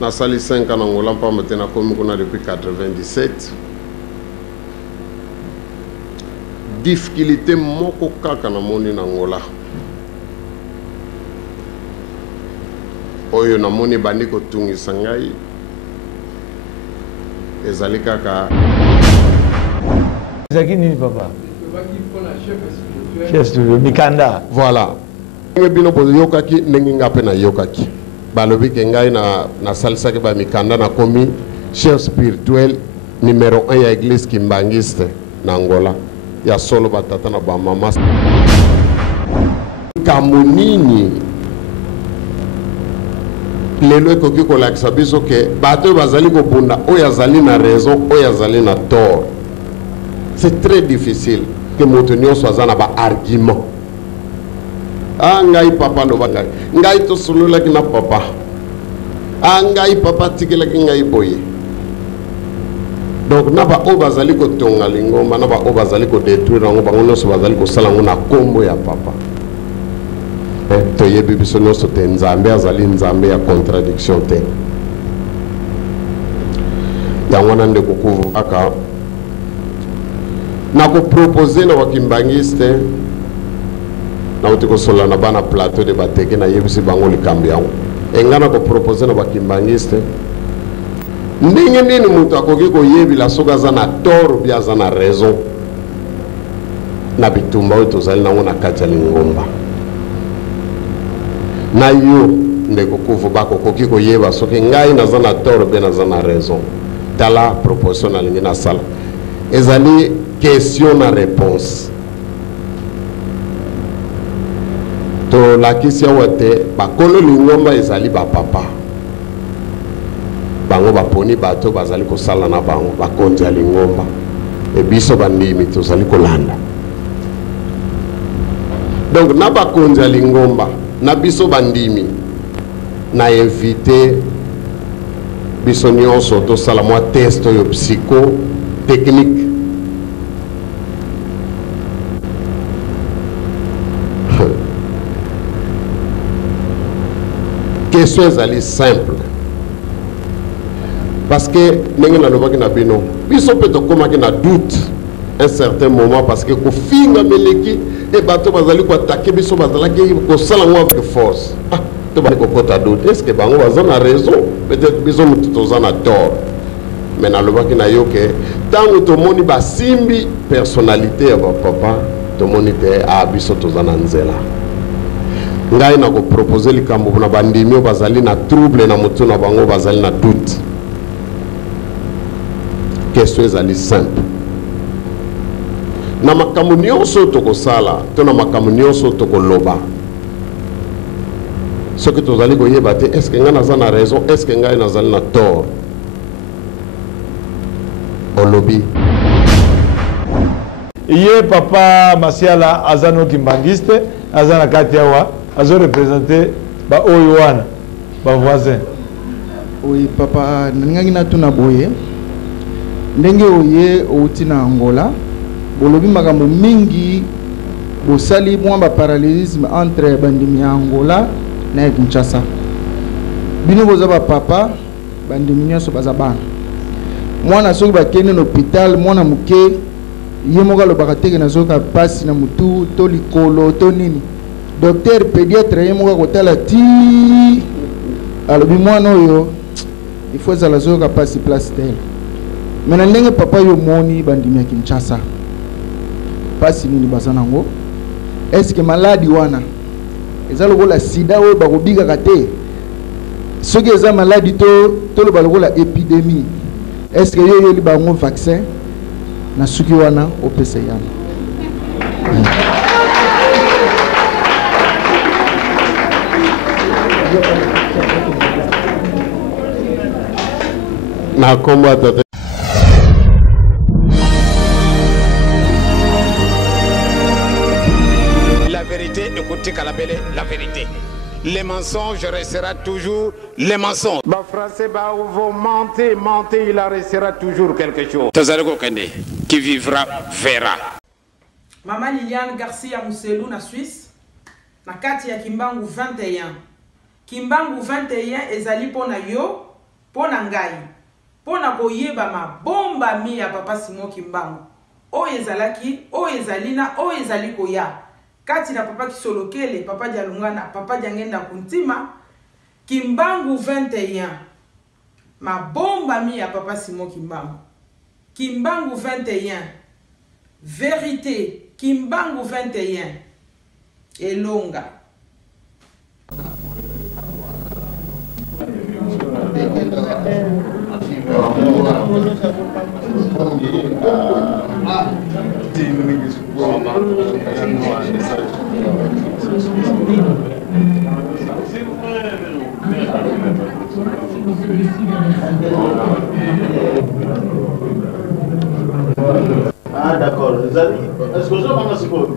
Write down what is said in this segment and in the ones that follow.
na sali 5 ans Angola pamba tena komi kuna depuis 97. Difficulté moko kaka na moni na Angola. Oyo na moni bandi ko tungisa ngai. Ezali kaka. Zaki nini papa? Chef de Mikanda. Voilà. Bino bo yokaki ndenge ngape na yokaki. Balobi ke ngai na salisa ke ba Mikanda na komi chef spirituel numéro 1 ya église Kimbangiste na Angola. Ya solo batata na ba mama. Kamunini. Lelo ekoki kolakisa biso ke bato bazali ko bunda oyo azali na raison oyo azali na tort. C'est très difficile que moto nyonso azana ba argument. Ah ngai papa no bangai. Ngai to solola ki na papa. Ah ngai papa tikela ki ngai boye. Donc naba o bazali ko tonga lingomba naba o bazali ko détruire ngo bango nyonso bazali ko sala ngo na kombo ya papa. To yebi biso nyonso te nzambe azali nzambe ya contradiction te. Yango nande kukuvu aka na ko proposer na wakimbangiste na utiko sola na bana plateau de bateke na yebisi bango likambi yango engana ko proposer na wakimbangiste ndenge nini mutu akoki ko yebila soka za na tort bia za na raison na bitumba oyo tozali nango na kati ya lingomba na yo ndeko kuvu bako koki ko yeba soki ngai naza na tort bia naza na raison tala proposition na lingi na sala ezali question na réponse. To la question wate bakolo lingomba ezali ba papa. Bango baponi bato bazali ko sala na bango bakonzi ya lingomba. E biso bandimi tozali kolanda. Donc na bakonzi ya lingomba na biso bandimi na invité biso nyonso to sala mwa test yo psycho technique. Question est simple. Parce que nous avons biso peut komaki na doute un certain moment parce que ko finga meleki et bato bazali ko attaquer biso bazalaki ko sala ngo avec force. Ah, to ba ko kota doute. Est-ce que bango bazana raison? Peut-être biso mutu tozana tort. Mais na lobaki na yo ke tango to moni ba simbi personnalité ya papa to moni te a biso tozana nzela. Ngai na ko proposer likambo na bandimi o bazali na trouble na mutu na bango bazali na doute. Question ezali simple. Na makambo nyonso toko sala, to na makambo nyonso toko loba. Ce que tozali ko yeba te, est-ce que ngai naza na raison, est-ce que ngai nazali na tort? Olobi. Iye papa Masiala azano kimbangiste, azana katiawa. Azo représenté ba Oyoana, ba voisin. Oui, papa, nangangi na tuna boye. Ndenge oye outi na Angola, bolobi makambo mingi bosali mwa ba parallélisme entre bandimi ya Angola na Kinshasa. Bino boza ba papa, bandimi nyonso baza bana. Mwana soki bakende na hôpital, mwana muke ye moka lobaka teke na zoka pasi na mutu to likolo to nini. Docteur pédiatre yemoka kotala ti alobi mwana oyo il faut zala zoka pasi place tel. Mena ndenge papa yo moni bandimi ya Kinshasa pasi nini bazana ngo est-ce que maladi wana ezalo kola sida oyo bakobiga kate soki eza maladi to lo balokola épidémie est-ce que yo li bango vaccin na suki wana opesa yana na komba tata la vérité, écoutez Kalabele, la vérité. Les mensonges restera toujours les mensonges. Bah français, bah vous mentez, mentez, il en restera toujours quelque chose. Tazareko Kende, qui vivra, verra. Maman Liliane Garcia Mousselou na Suisse, na kati ya Kimbangu 21. Kimbangu 21 ezali pona yo, pona ngai pona koyeba mabomba mi ya papa Simon Kimbangu oyo ezalaki oyo ezali na oyo ezali koya kati na papa Kisolokele papa Dialungana papa Diangenda Kuntima Kimbangu 21 mabomba mi ya papa Simon Kimbangu Kimbangu 21 vérité Kimbangu 21 elonga Ah d'accord, les amis, est-ce que je m'en suis bon,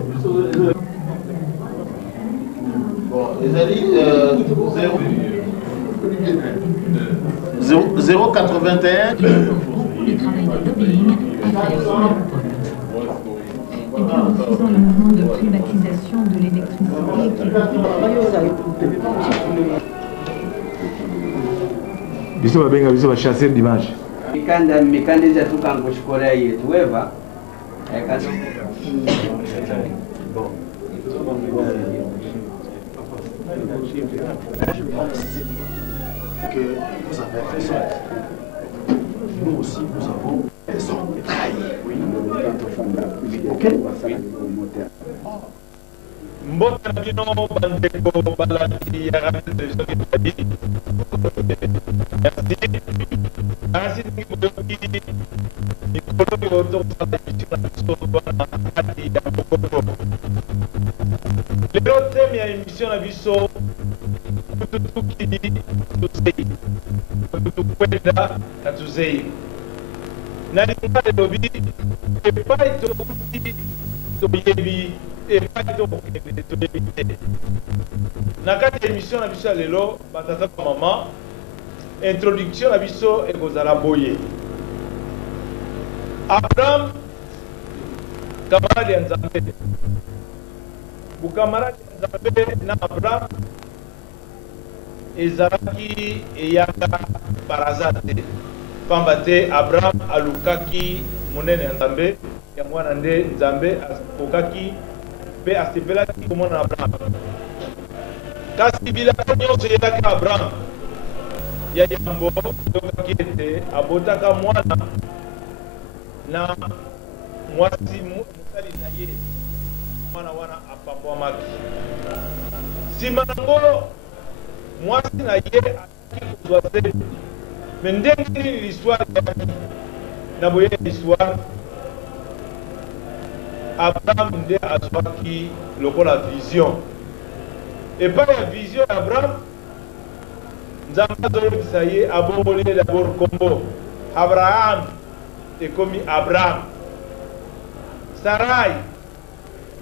les amis, 081 les travailleurs d'OBI précisant le plan de privatisation de l'électricité. Biso babenga biso ba chasser dimanche. Mikanda za tukango shikola yetu weva. Que vous avez raison. Nous aussi, nous avons raison. Oui. Ok. Mbota bino bandeko balandi ya rappel de soki tabi. Merci. Merci boyoki mikolo yo to sala bitina so bana ati ya bokoko. Lelo thème ya émission na biso tutuki tuzei. Tutukwenda na tuzei. Na linga lobi epai tobuti toyebi epai toyebi. Na kati ya émission na biso ya lelo batata ba mama introduction na biso ekozala boye. Abraham camarade ya Nzambe. Bukamarade ya Nzambe na Abraham ezalaki eyaka paraza te. Pamba te Abraham alukaki monene ya Nzambe ya mwana nde Nzambe akokaki pe asepelaki komona Abraham. Kasi bilaka nyonso eyelaki Abraham ya yambo yokaki ete abotaka mwana na mwasi mosali na ye mwana wana apambwamaki. Nsima nango mwasi na ye akaki kozwa se me ndenge nini l'histoire na boye l'histoire Abraham nde azwaki lokola vision epai ya vision ya Abraham Nzambe azolobisa ye abomboli ye d'abord kombo Abraham ekomi Abraham. Sarai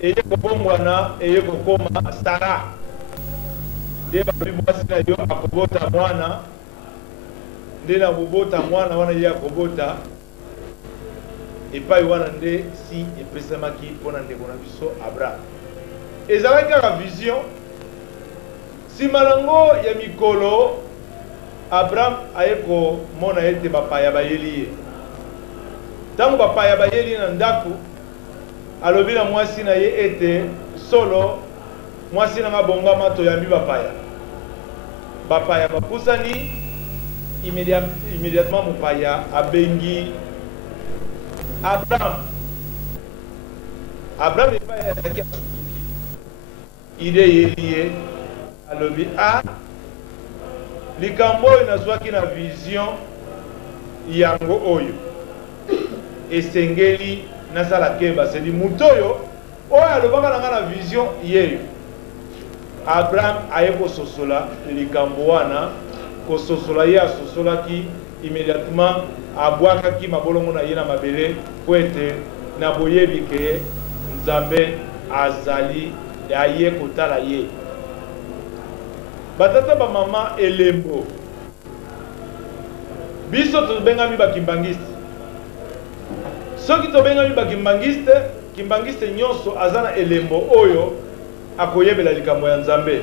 eye kobombwana eye kokoma Sara nde babi mwasi na yo akobota mwana nde na kobota mwana wana ye akobota epai wana nde si epesamaki mpona ndeko na biso Abraham. Ezalaki kaka vision. Nsima nango ya mikolo Abraham aye komona ete bapaya bayeli ye. Ntango bapaya bayeli na ndako alobi na mwasi na ye ete solo mwasi nanga bongama toyambi bapaya. Bapaya bapusani immédiatement mopaya abengi Abraham. Abraham epai azalaki asutuki ide yeli ye alobi a likambo oyo nazwaki na vision yango oyo esengeli nasala keba sedi mutu oyo alobaka na nga na vision yeyo. Abraham aye kososola likambo wana kososola ye asosolaki immédiatement abwakaki mabolongo na ye na mabele po ete na boyebi ke Nzambe azali aye kotala ye. Batata ba mama elembo biso tobengami bakimbangiste. Soki tobengami bakimbangiste, kimbangiste nyonso azana elembo oyo akoyebela likambo ya Nzambe.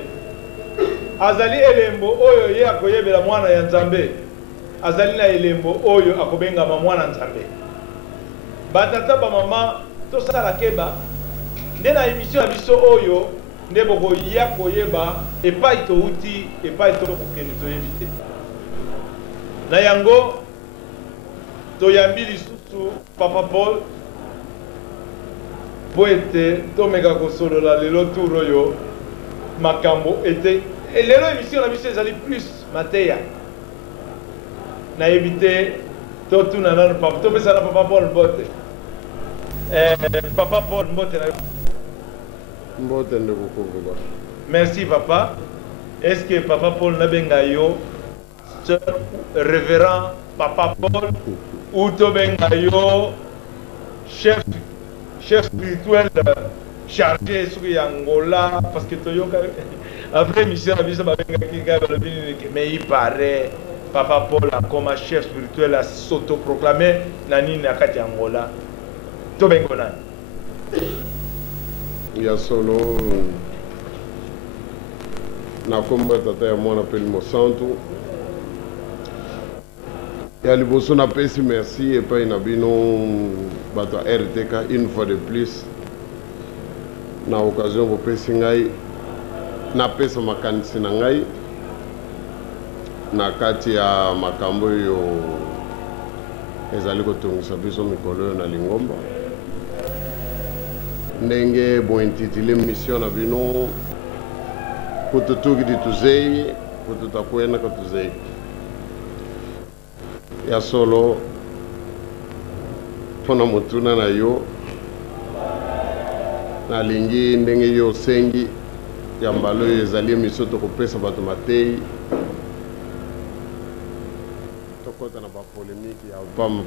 Azali elembo oyo ye akoyebela mwana ya Nzambe. azali na elembo oyo akobengama mwana nzambe batata bamama tosala keba nde na émission ya biso oyo nde bokoya koyeba epai touti epai tokokende toyebi te na yango toyambi lisusu Papa Paul po ete tomeka kosolola lelo tour oyo makambo ete lelo émission na biso ezali plus mateya nayebi te totuna nano papa topesa na Papa Paul mbote Papa Paul mbote na mbote nde kokoba. Merci papa. Est-ce que Papa Paul nabenga yo révérend Papa Paul ou tobenga yo chef spirituel chargé sur Angola parce que toyoka après mission la biso babenga kinga mais il paraît Papa Paul comme chef spirituel a s'auto-proclamé nani na kati Angola tobengo nani ya solo na komba tata ya mwana pelimo santu ya liboso na pesi merci epai na bino bato ya RTK une fois de plus na occasion bopesi ngai napesa makanisi na ngai na kati ya makambo oyo ezali kotongisa biso mikolo oyo na Lingomba ndenge bointitile mission na bino kututukidi tuzei kututakwena katuzei ya solo mpona motuna na yo nalingi ndenge yo osengi ya mbala oyo ezali emission tokopesa bato matei tokota na bapolémike ya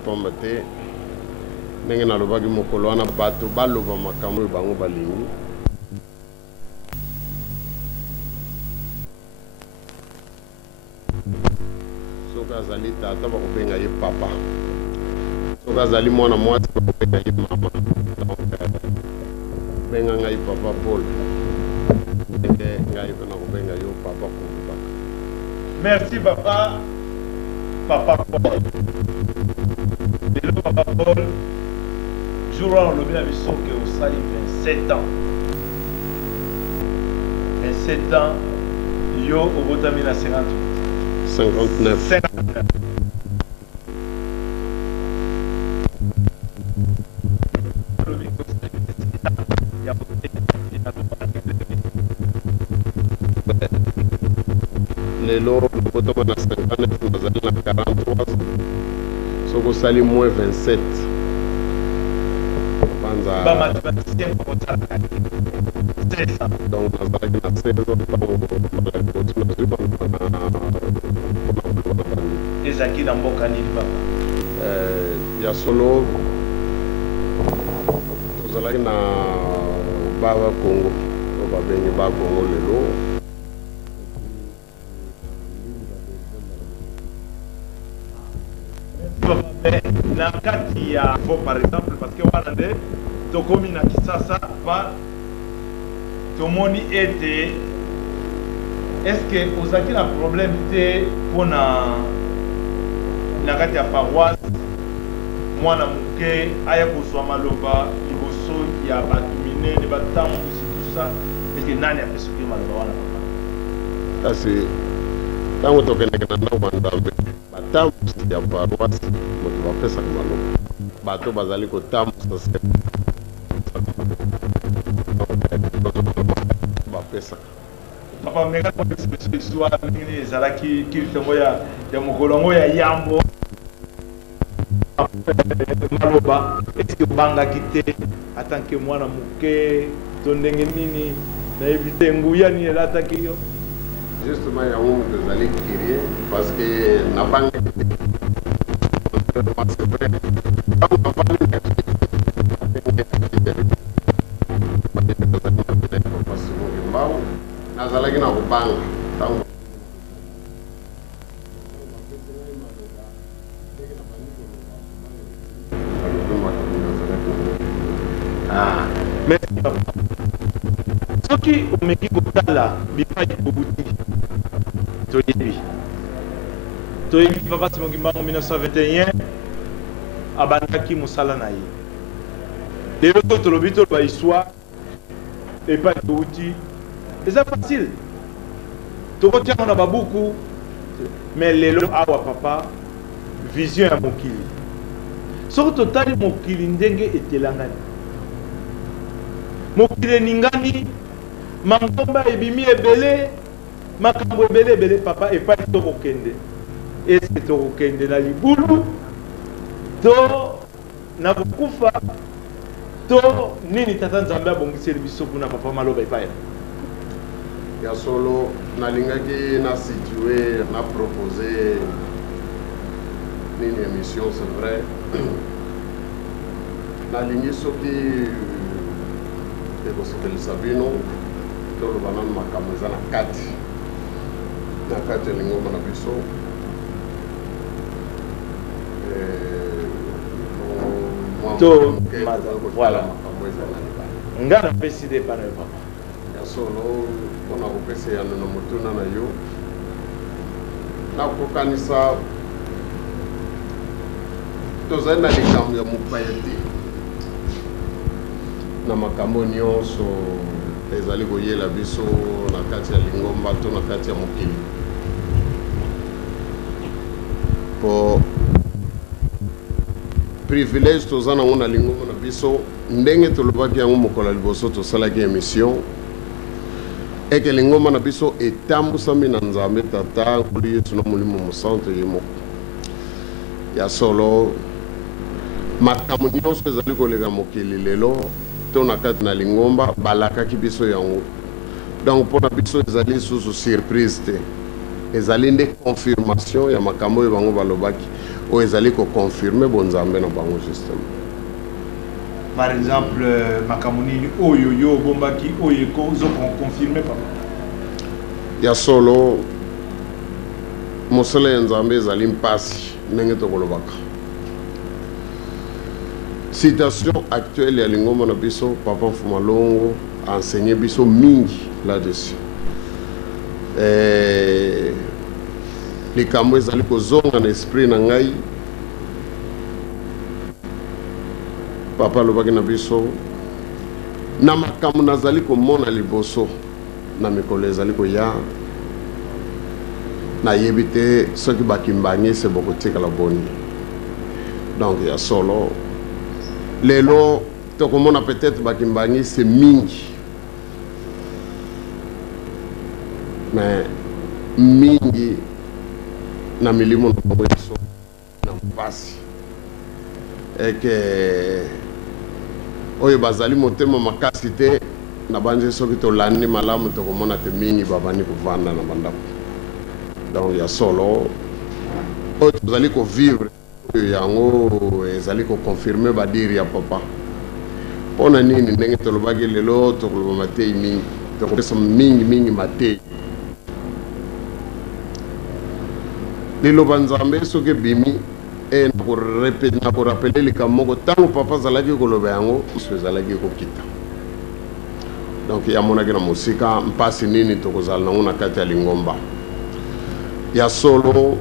pamba te ndenge nalobaki mokolo wana bato baloba makambo oyo bango balingi soki azali tata bakobenga ye papa soki azali mwana mwasi bakobenga ye mama benga ngai Papa Paul ndenge ngai mpe nakobenga yo papa Kumbaka. Merci papa Paul lelo Papa Paul jour wana olobi na biso ke osali 27 ans 27 ans yo obotami na 59 lelo lobotama na 59 nazali na 43 soki osali moins 27 donc nazalaki na 16 ezalaki na mboka nini papa ya solo tozalaki na baba Congo to babengi ba Congo lelo na kati ya par exemple parce que wana nde tokomi na Kisasa pa tomoni ete est-ce que ozalaki na problème te mpona na kati ya paroisse mwana moke aya kozwa maloba liboso ya bato minene batambwisi tout ça est-ce que nani apesoki maloba wana papa kasi ntango tokendeke na ndako banzambe batambwisi ya paroisse moto bapesaka maloba bato bazali kotambusa se bapesaka papa meka histoire nini ezalaki kilitengo ya mokolo yango ya yambo maloba eske obangaki te atanke mwana moke to ndenge nini nayebi te nguya nini elataki yo justement yango moto ezali kirie parce que nabangaki te nazalaki na kobanga ntango soki omeki kotala bipai kobuti toyebi toyebi papa Simon Kimbangu 1921 abandaki mosala na ye lelo tolobi toloba histoire epai touti eza facile tokotiango na babuku mais lelo awa papa vision ya mokili soki totali mokili ndenge etelangani mokili eningani mangomba ebimi ebele makambo ebele ebele papa epai tokokende eske tokokende na libulu to na kokufa to nini tata nzambe abongiseli biso kuna papa maloba epai ya solo nalingaki na situer na proposer nini émission c'est vrai nalingi soki ekosepelisa bino toloba nanu makambo eza na kati ya lingomba na biso voilà nga napesi de pana yo papa ya solo mpona kopesa yano na motuna na yo nakokanisa tozali na likambo ya mopaya te na makambo nyonso ezali koyela biso na kati ya lingomba to na kati ya mokili po privilège toza nango na lingomba na biso ndenge tolobaki yango mokolo ya liboso tosalaki émission eke lingomba na biso etambusami na nzambe tata nkulu yesu na molimo mosantu ye moko ya solo makambo nyonso ezali koleka mokili lelo to na kati na lingomba balakaki biso yango donc mpona biso ezali lisusu surprise te ezali nde confirmation ya makambo oyo bango balobaki oyo ezali koconfirme bonzambe na bango justement. Par exemple makambo nini oyo yo bombaki oyo ezokonfirme papa ya solo mosala ya nzambe ezali mpasi ndenge tokolobaka situation actuelle ya lingomba na biso papa Mfumalongo a enseigné biso mingi là-dessus likambo ezali kozonga na esprit na ngai papa alobaki na biso na makambo nazali komona liboso na mikolo ezali koya nayebi te soki bakimbangi se bokotikala boni donc ya solo lelo tokomona peut-être bakimbangi se mingi mais mingi na milimo na bango biso na mpasi eke oyo bazali motema makasi te na banje soki tolandi malamu tokomona te mingi babandi kovanda na bandako donc ya solo oyo tozali kovivre oyo yango ezali koconfirme badiri ya papa mpona nini ndenge tolobaki lelo tokoloba matei mingi tokopesa mingi matei liloba nzambe soki ebimi na korapele likambo moko ntango papa azalaki koloba yango mosu ezalaki kokita donc yamonaki na mosika mpasi nini tokozala nango na kati ya lingomba ya solo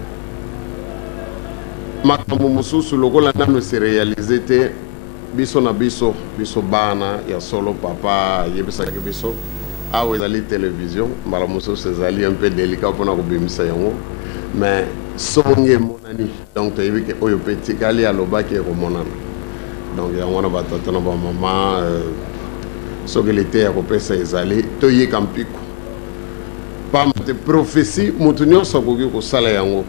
makambo mosusu lokola nano eserealize te biso na biso bana ya solo papa ayebisaki biso awa ezali télévision mbala mosusu ezali un peu délicat mpona kobimisa yango mais songe emonani donc toyebi ke oyo mpe tikali alobaki ekomonana donc yango wana batata na bamama soki lite ya kopesa ezali toyeka mpiko pamba te prophétie motu nyonso akoki kosala yango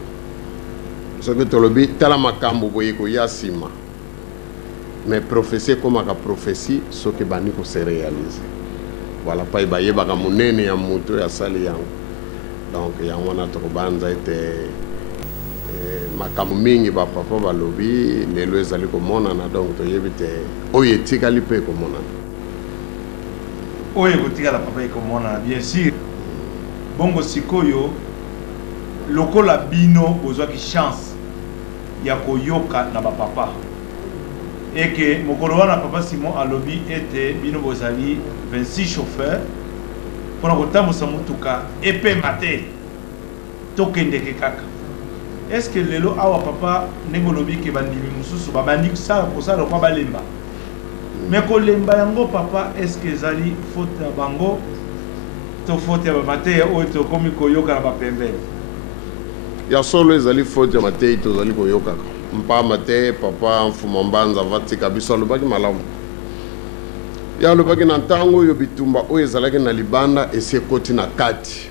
soki tolobi tala makambo boye koya nsima mais prophétie ekomaka prophétie soki bandi koserealize voilà pai bayebaka monene ya motu oyo asali yango donc yango wana tokobanza ete makambo mingi bapapa balobi lelo ezali komonana donc toyebi te oyo etikali mpe ekomonana oyo ekotikala papa ekomonana bien sûr bongo sikoyo lokola bino bozwaki chance ya koyoka na bapapa eke mokolo wana papa Simon alobi ete bino bozali 26 chauffeur mpona kotambusa motuka epema te tokendeke kaka est-ce que lelo awa papa nengolobi ke bandimi mususu babandi ça pour ça lokwa balemba mais ko lemba yango papa est-ce que zali faute ya bango to faute ya mateya oyo to komi koyoka na bapembele ya solo ezali faute ya mateyi tozali koyoka mpa mate papa mfuma mbanza vatika biso alobaki malamu ya alobaki na ntango oyo bitumba oyo ezalaki na libanda esi ekoti na kati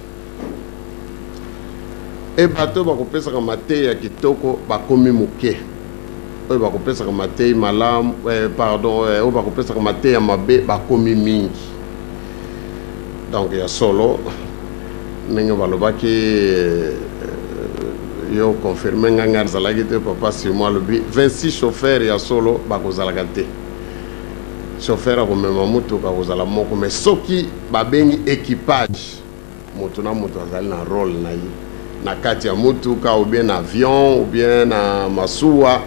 e bato bakopesaka mateyi ya kitoko bakomi moke oyo bakopesaka mateyi malamu pardon oyo bakopesaka mateyi ya mabe bakomi mingi donc ya solo ndenge balobaki yo confirme nganga zalaki te papa sur moi le 26 chauffeurs ya solo bakozalaka te chauffeur akomema mutuka kozala moko mais soki babengi équipage moto na moto azali na rôle na ye na kati ya mutuka ou bien na avion ou bien na masuwa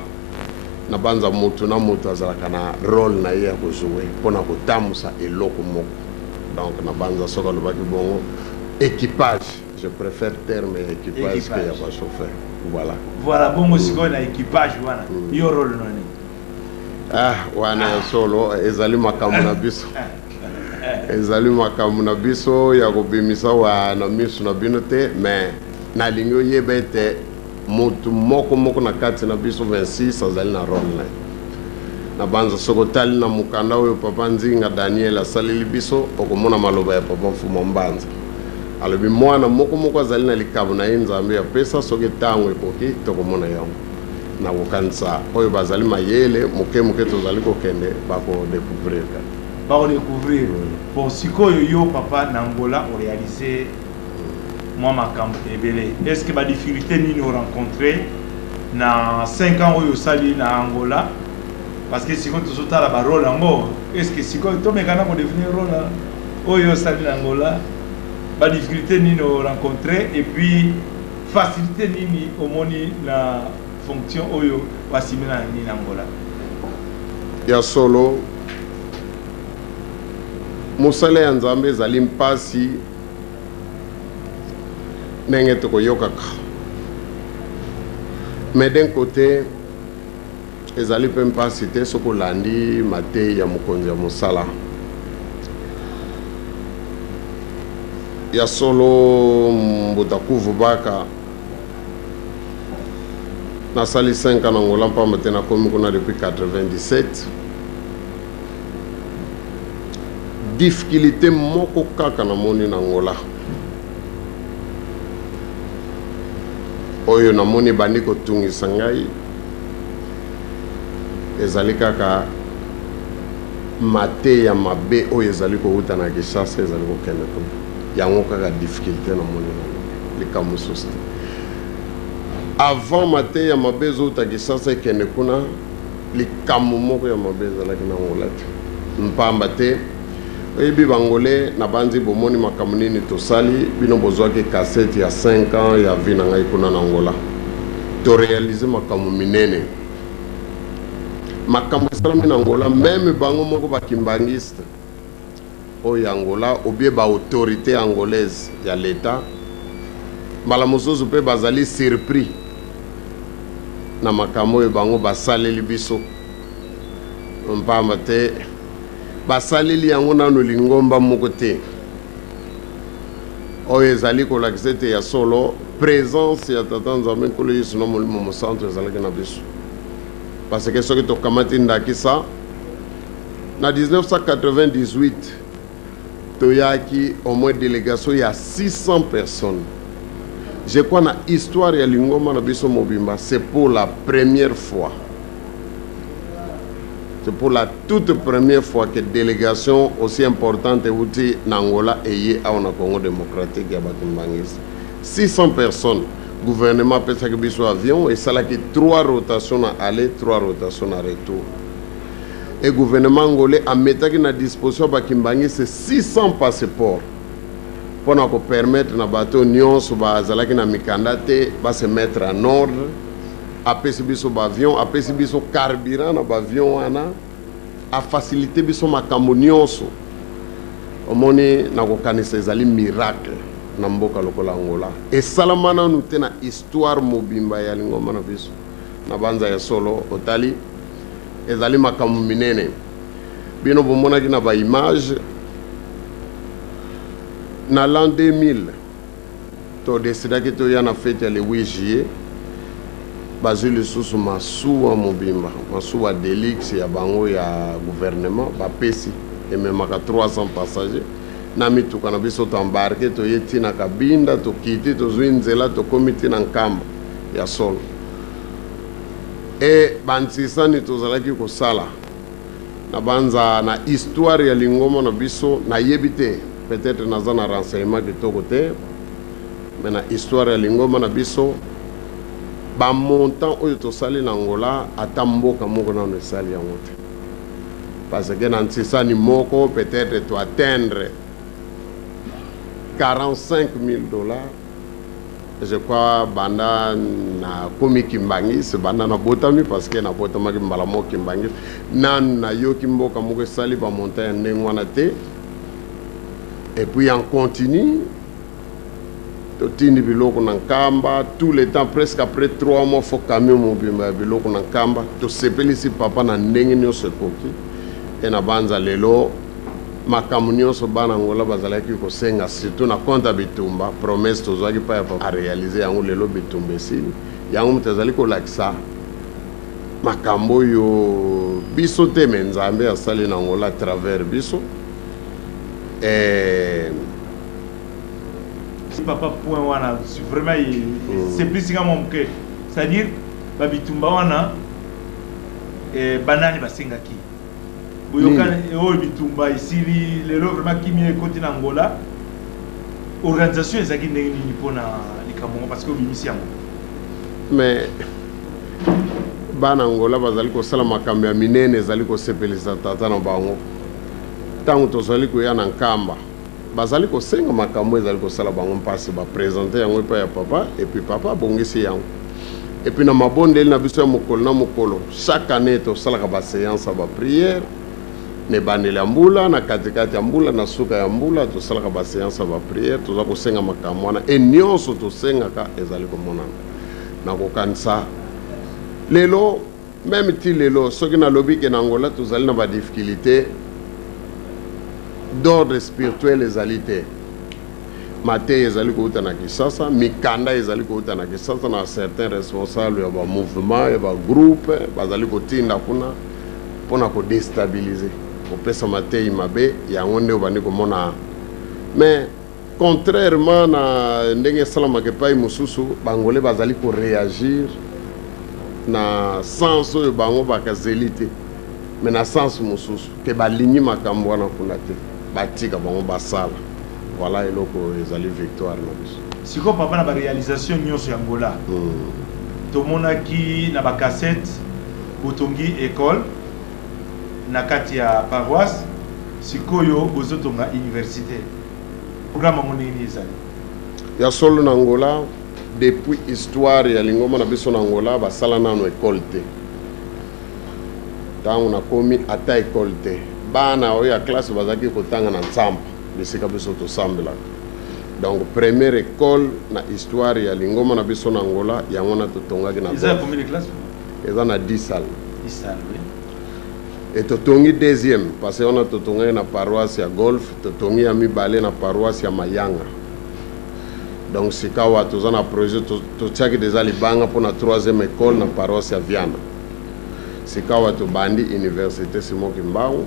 na banza moto na moto azalaka na rôle na ye ya kozouer mpona kotambusa eloko moko donc na banza soki alobaki bongo équipage. Je préfère terme équipage que y a pas chauffeur. Voilà. Voilà, bon musique na équipage wana. Yo rôle noni. Ah, wana solo ezali makambo na biso. Ezali makambo na biso ya kobimisa wa na misu na bino te, mais na lingo yebete motu moko na kati na biso 26 azali na rôle na. Na banza sokotali na mukanda oyo papa Nzinga Daniel asaleli biso okomona maloba ya papa Mfuma Mbanza. alobi mwana moko azali na likambo na ye nzambe ya pesa soki ntango ekoki tokomona yango na kokanisa oyo bazali mayele moke tozali kokende bakodécouvrir bakodécouvrir bon sikoyo yo papa na Angola oréalise mwa makambo ebele est-ce que badifficulté nini orencontré na 5 ans oyo osali na Angola parce que sikoyo tozotala barole yango est-ce que sikoyo tomekana kodefinir role oyo osali na Angola ba difficulté nini rencontré et puis facilité nini omoni la fonction oyo wasimina ni Angola ya solo musale ya nzambe ezali mpasi ndenge tokoyokaka mais d'un côté ezali mpe mpasi te soki olandi mateyi ya mokonzi ya mosala ya solo mbutakuvu baka nasali 5 ans na Angola mpamba te nakomi kuna depuis 97 difficulté moko kaka namoni na Angola oyo namoni bandi kotungisa ngai ezali kaka mateyi ya mabe oyo ezali kouta na Kinshasa ezali kokende kuna yango kaka difficulté na moni likambo mosusu avant mateyi ya mabe ezouta Kinshasa ekende kuna likambo moko ya mabe ezalaki na Angola te mpamba te oyebi bangole na banzi bomoni makambo nini tosali bino bozwaki cassette ya 5 ans ya vi na ngai kuna na Angola toréalize makambo minene makambo esalami na Angola meme bango moko bakimbangiste oyo Angola obie ba autorité angolaise ya l'État mbala mosusu mpe bazali surpris na makambo oyo bango basaleli biso mpamba te basaleli yango nano lingomba moko te oyo ezali kolakisa ete ya solo présence ya tata nzambe nkolo yesu na molimo mosantu ezalaki na biso parce que soki tokamati ndakisa na 1998 toyaki au moins délégation ya 600 personnes. Je crois na histoire ya lingoma na biso mobimba, c'est pour la première fois. C'est pour la toute première fois que délégation aussi importante outi na Angola eye au na Congo démocratique ya Batumbangis. 600 personnes. Gouvernement pesa que biso avion et ça là qui 3 rotations à aller, 3 rotations à retour. Et le gouvernement angolais a mis à disposition de 600 passeports pour nous permettre à bateau Nyon se mettre en ordre, à PCB avion, à PCB carburant dans l'avion, à faciliter le makambo nyonso. Au moni na kokanisa ezali miracle. na mboka lokola Angola esalamana nu te na histoire mobimba ya lingoma na biso na banza ya solo otali ezali makambo minene bino bomonaki na ba image na l'an 2000 to desidaki to ya na fete ya le 8 juillet bazwi lisusu masuwa mobimba masuwa delix ya bango ya gouvernement bapesi ememaka 300 passagers na mituka na biso toembarke toye ntina kabinda tokiti tozwi nzela tokomi ntina nkamba ya solo e bantisani tozalaki kosala na banza na histoire ya lingoma na biso nayebi te peut-être naza na renseignement kitoko te mais na histoire ya lingoma na biso bamontant oyo tosali na Angola ata mboka moko nano esali yango te parce que na ntisani moko peut-être to atteindre 45 000 $, je crois banda na komi Kimbangis banda na botami parce que na botamaki mbala mo Kimbangis nan na yoki mboka moko esali ba montagne ndenge wana te et puis en continue totindi biloko na nkamba tout le temps presque après 3 mois faut camion mobimba biloko na nkamba to sepelisi papa na ndenge nyonso ekoki et na banza lelo makambo nyonso bana Angola bazalaki kosenga surtout na compte ya bitumba promesse tozwaki pa ya papa a réaliser yango lelo bitumba esili yango moto azali kolakisa makambo oyo biso te me Nzambe asali na Angola à travers biso papa point wana vraiment c'est plus comme que c'est-à-dire babitumba wana banani basengaki boyokana o bitumba ici lelo vraiment kimie côté na Angola organisation ezaki ndenge nini pona likambo parce que bimisi yango mais bana Angola bazali kosala makambo ya minene ezali kosepelisa tata na bango tango tozali koya na nkamba bazali kosenga makambo ezali kosala bango mpasi baprésente yango epa ya papa et puis papa abongisi yango et puis na mabondeli na biso ya mokolo na mokolo chaque année tosalaka baséance ya baprière ne bandeli ya mbula na katikati ya mbula na suka ya mbula tosalaka baséance ya baprière toza kosenga makambo wana e nyonso tosengaka ezali komonana na kokanisa lelo même ti lelo soki nalobi ke na Angola tozali na badifficulté d'ordre spirituel ezali te mateya ezali kouta na Kinshasa mikanda ezali kouta na Kinshasa na certains responsables ya ba mouvement ya ba groupe bazali kotinda kuna pona ko déstabiliser kopesa mateyi mabe yango nde obandi komona mais contrairement na ndenge esalamaka epai mosusu bangole bazali koréagir na sens oyo bango bakazeli te mais na sens mosusu ke balingi makambo wana kuna te batika bango basala voilà eloko ezali victoire na biso siko papa na baréalisation nyonso ya Angola tomonaki na bacassette botongi école na kati ya paroisse sikoyo bozotonga université programme monini ezali ya solo na Angola depuis histoire ya lingoma na biso na Angola basala nano école te tango na komi ata école te bana oyo ya classe bazaki kotanga na nsampa bisika biso tosambelaka donc première école na histoire ya lingoma na biso na Angola yango na totongaki na eza na 10 salles et totongi deuxième parce que on a totongaki na paroisse ya Golf totongi ya mibale na paroisse ya Mayanga donc sikawa toza na projet totiaki déjà libanga pour na 3e école na paroisse ya Viana sikawa tobandi université Simon Kimbangu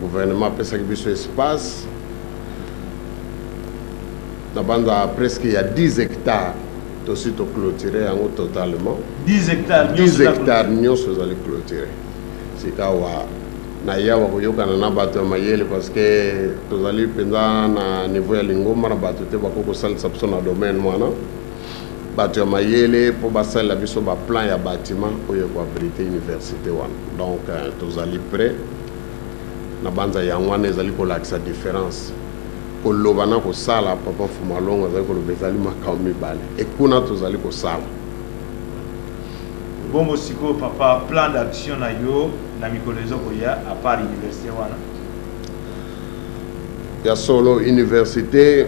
gouvernement apesaki biso espace na banda presque ya 10 hectares tosi toclôturer yango totalement 10 hectares nyonso ezali clôturer sikawa na yawa koyokana na bato ya mayele parce que tozali mpenza na niveau ya lingoma na bato te bako kosalisa biso na domaine mwana bato ya mayele mpo basalela biso baplan ya bâtiment oyo ekoabrite université wana donc tozali prêt na banza yango wana ezali kolakisa différence koloba na kosala papa Fumalongo azali koloba ezali makambo mibale ekuna tozali kosala bongo siko papa plan d'action na yo na mikolo ezokoya à part université wana Il y a solo université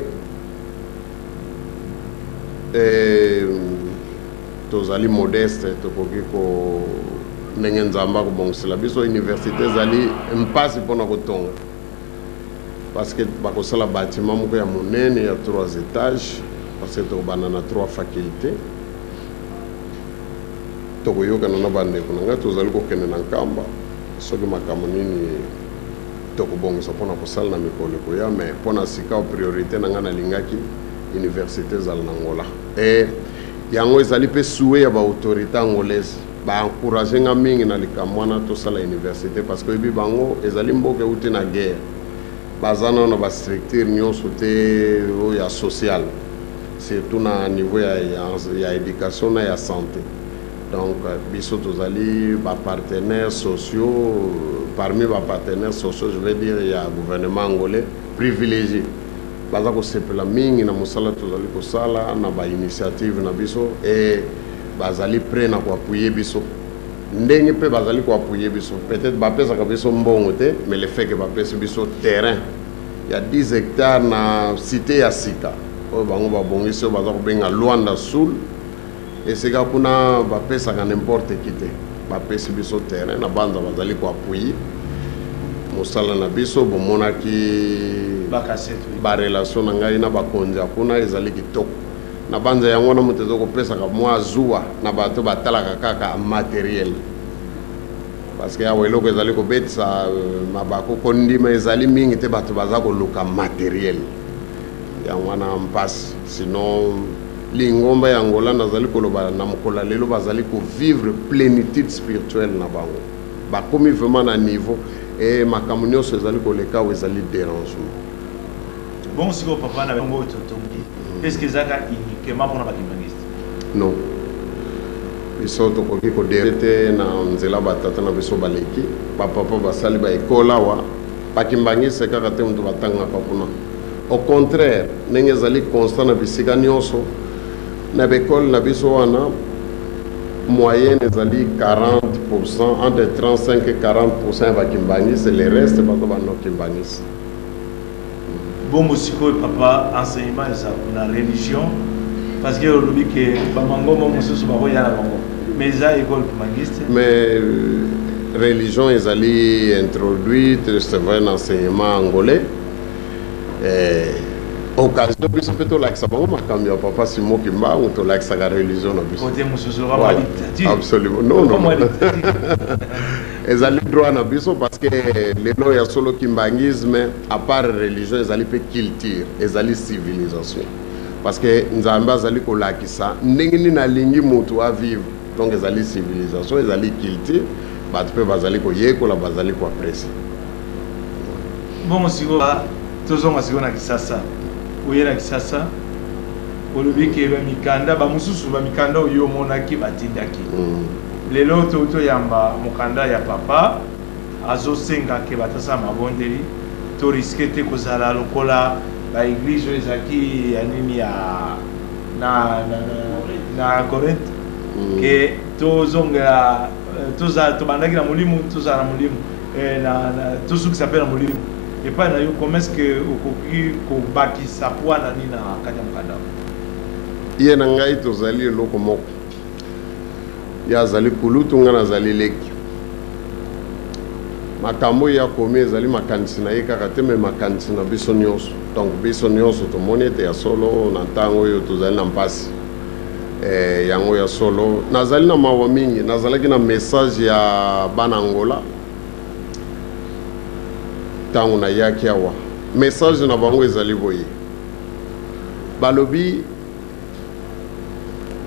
tozali modeste tokoki ko ndenge nzamba kobongisela biso université ezali mpasi mpona kotonga parce que bakosala bâtiment moko ya monene ya 3 étages parce que tokobanda na 3 faculté tokoyokana na bandeko na ngai tozali kokende na nkamba soki makambo nini tokobongisa mpona kosala na mikolo ekoya mais mpona sika priorité na ngai nalingaki université ezala na ngola e yango ezali mpe souwe ya baautorité angolaise baencourage nga mingi na likambo wana tosala université parce que oyebi bango ezali mboka euti na guerre baza nano na bastructure nyonso te oyo ya social surtout na niveau ya éducation na ya santé donc biso tozali bapartenaires sociaux parmi bapartenaires sociaux je vais dire ya gouvernement angolais privilégié baza kosepela mingi na mosala tozali kosala na bainitiative na biso e bazali prêt na koappuye biso ndenge mpe bazali koappuye biso peut-être bapesaka biso mbongo te mais le fait que bapesi biso terrain ya 10 hectares na cité ya sika oyo bango babongisi oyo baza kobenga Luanda Sul esika kuna bapesaka n'importe qui te bapesi biso terrain na banza bazali koappuye mosala na biso bomonaki barelation na ngai na bakonzi kuna ezali kitoko na banza yango na moto ezokopesaka mwa zuwa na bato batalaka kaka matériel parce que awa eloko ezali kobetisa mabako kondima ezali mingi te bato baza koluka matériel yango wana mpasi sinon lingomba ya Angola nazali koloba na mokolo lelo bazali kovivre plénitude spirituelle na bango bakomi vraiment na niveau et makambo nyonso ezali koleka oyo ezali dérangement bon siko papa na bango totongi est-ce que zaka uniquement pour na bakimbangiste non biso tokoki kodere te na nzela batata na biso baleki bapapa basali baekola awa bakimbangiste kaka te moto batangaka kuna au contraire ndenge ezali constant na bisika nyonso na bekole na biso wana moyenne ezali 40%, entre 35 et 40% bakimbangisi, le reste bato banokimbangisi. Bon musiko papa enseignement ça na religion parce que le dit que bamango mosusu bako ya na bango mais ça école kimbangiste mais religion ezali introduite c'est vrai un enseignement angolais occasion biso pe to like sabango makambi ya papa Simo Kimba on to like sa religion na biso côté mususu raba dictature absolument non ezali droit na biso parce que lelo ya solo kimbangisme à part religion ezali pe culture ezali civilisation parce que nzambe azali kolakisa ndenge ni na lingi mutu a vivre donc ezali civilisation ezali culture bato pe bazali koyekola bazali ko apprécier bon siko tozonga siko na kisasa oyela kisasa olobi ke ba mikanda ba mususu ba mikanda oyo monaki batindaki lelo to yamba mukanda ya papa azosenga ke batasa mabondeli to riskete kozala lokola ba église ezaki ya nini ya na Corinthe ke tozonga toza tobandaki na mulimu tozala mulimu na tosu qui s'appelle mulimu et pas na yo comment est-ce que okoki ko bakisa poana ni na kanya mukanda ye na ngai tozali eloko moko ya zali kulutu nga nazali leki makambo ya komi ezali makanisi na ye kaka te me makanisi na biso nyonso donc biso nyonso tomoni ete ya solo na ntango oyo tozali na mpasi yango ya solo nazali na mawa mingi nazalaki na message ya bana Angola ntango na yaki awa message na bango ezali boye balobi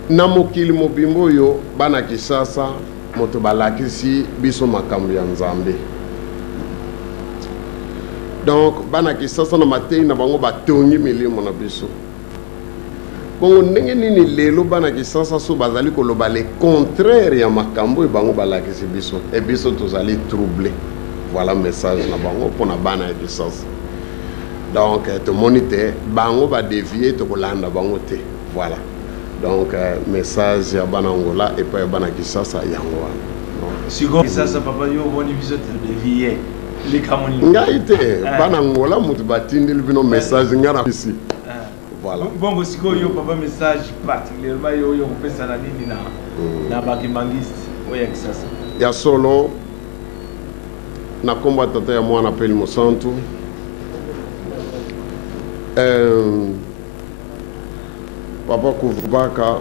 na mokili mobimbo oyo bana Kinshasa moto balakisi biso makambo ya Nzambe donc bana Kinshasa na matei na bango batongi milimo na biso bongo ndenge nini lelo bana Kinshasa so bazali koloba le contraire ya makambo e bango balakisi biso e biso tozali troublé voilà message na bango pona bana ya Kinshasa donc to monite bango ba dévier to kolanda bango te voilà donc message ya bana Angola et pas ya bana Kinshasa yango wana siko Kinshasa papa yo boni biso te dévier ngai te bana ngola mutu batindeli bino message ngara ici voilà bongo sikoyo papa message particulièrement yo kopesa na nini na bakimangiste oya kisasa ya solo na komba tata ya mwana peli mosantu papa kuvubaka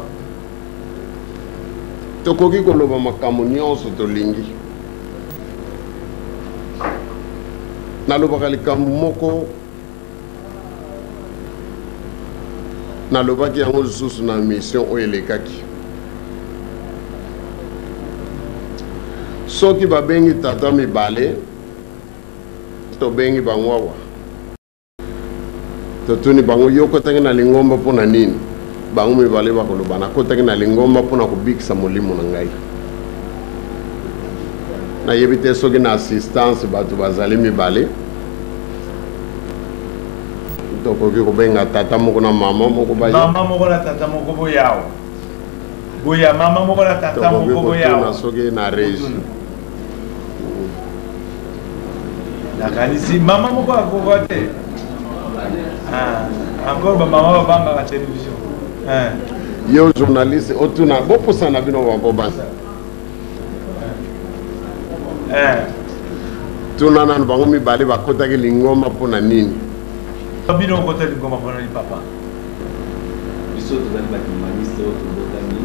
tokoki koloba makambo nyonso tolingi nalobaka likambo moko nalobaki yango lisusu na mission oyo elekaki soki babengi tata mibale tobengi bango awa totuni bango yo kotaki na lingomba mpona nini bango mibale bakoloba nakotaki na lingomba mpona kobikisa molimo na ngai nayebi te soki na assistance bato bazali mibale tokoki kobenga tata moko na mama moko mama moko na tata moko boyawo boya mama moko na tata moko boyawo soki na régi nakanisi mama moko akoko te encore bamama babangaka télévision yo journaliste otuna bopusana bino babobasa tuna nanu bango mibale bakotaki lingomba mpona nini bino okota lingomba mpona ni papa biso tozali bakimaniste oyo tobotami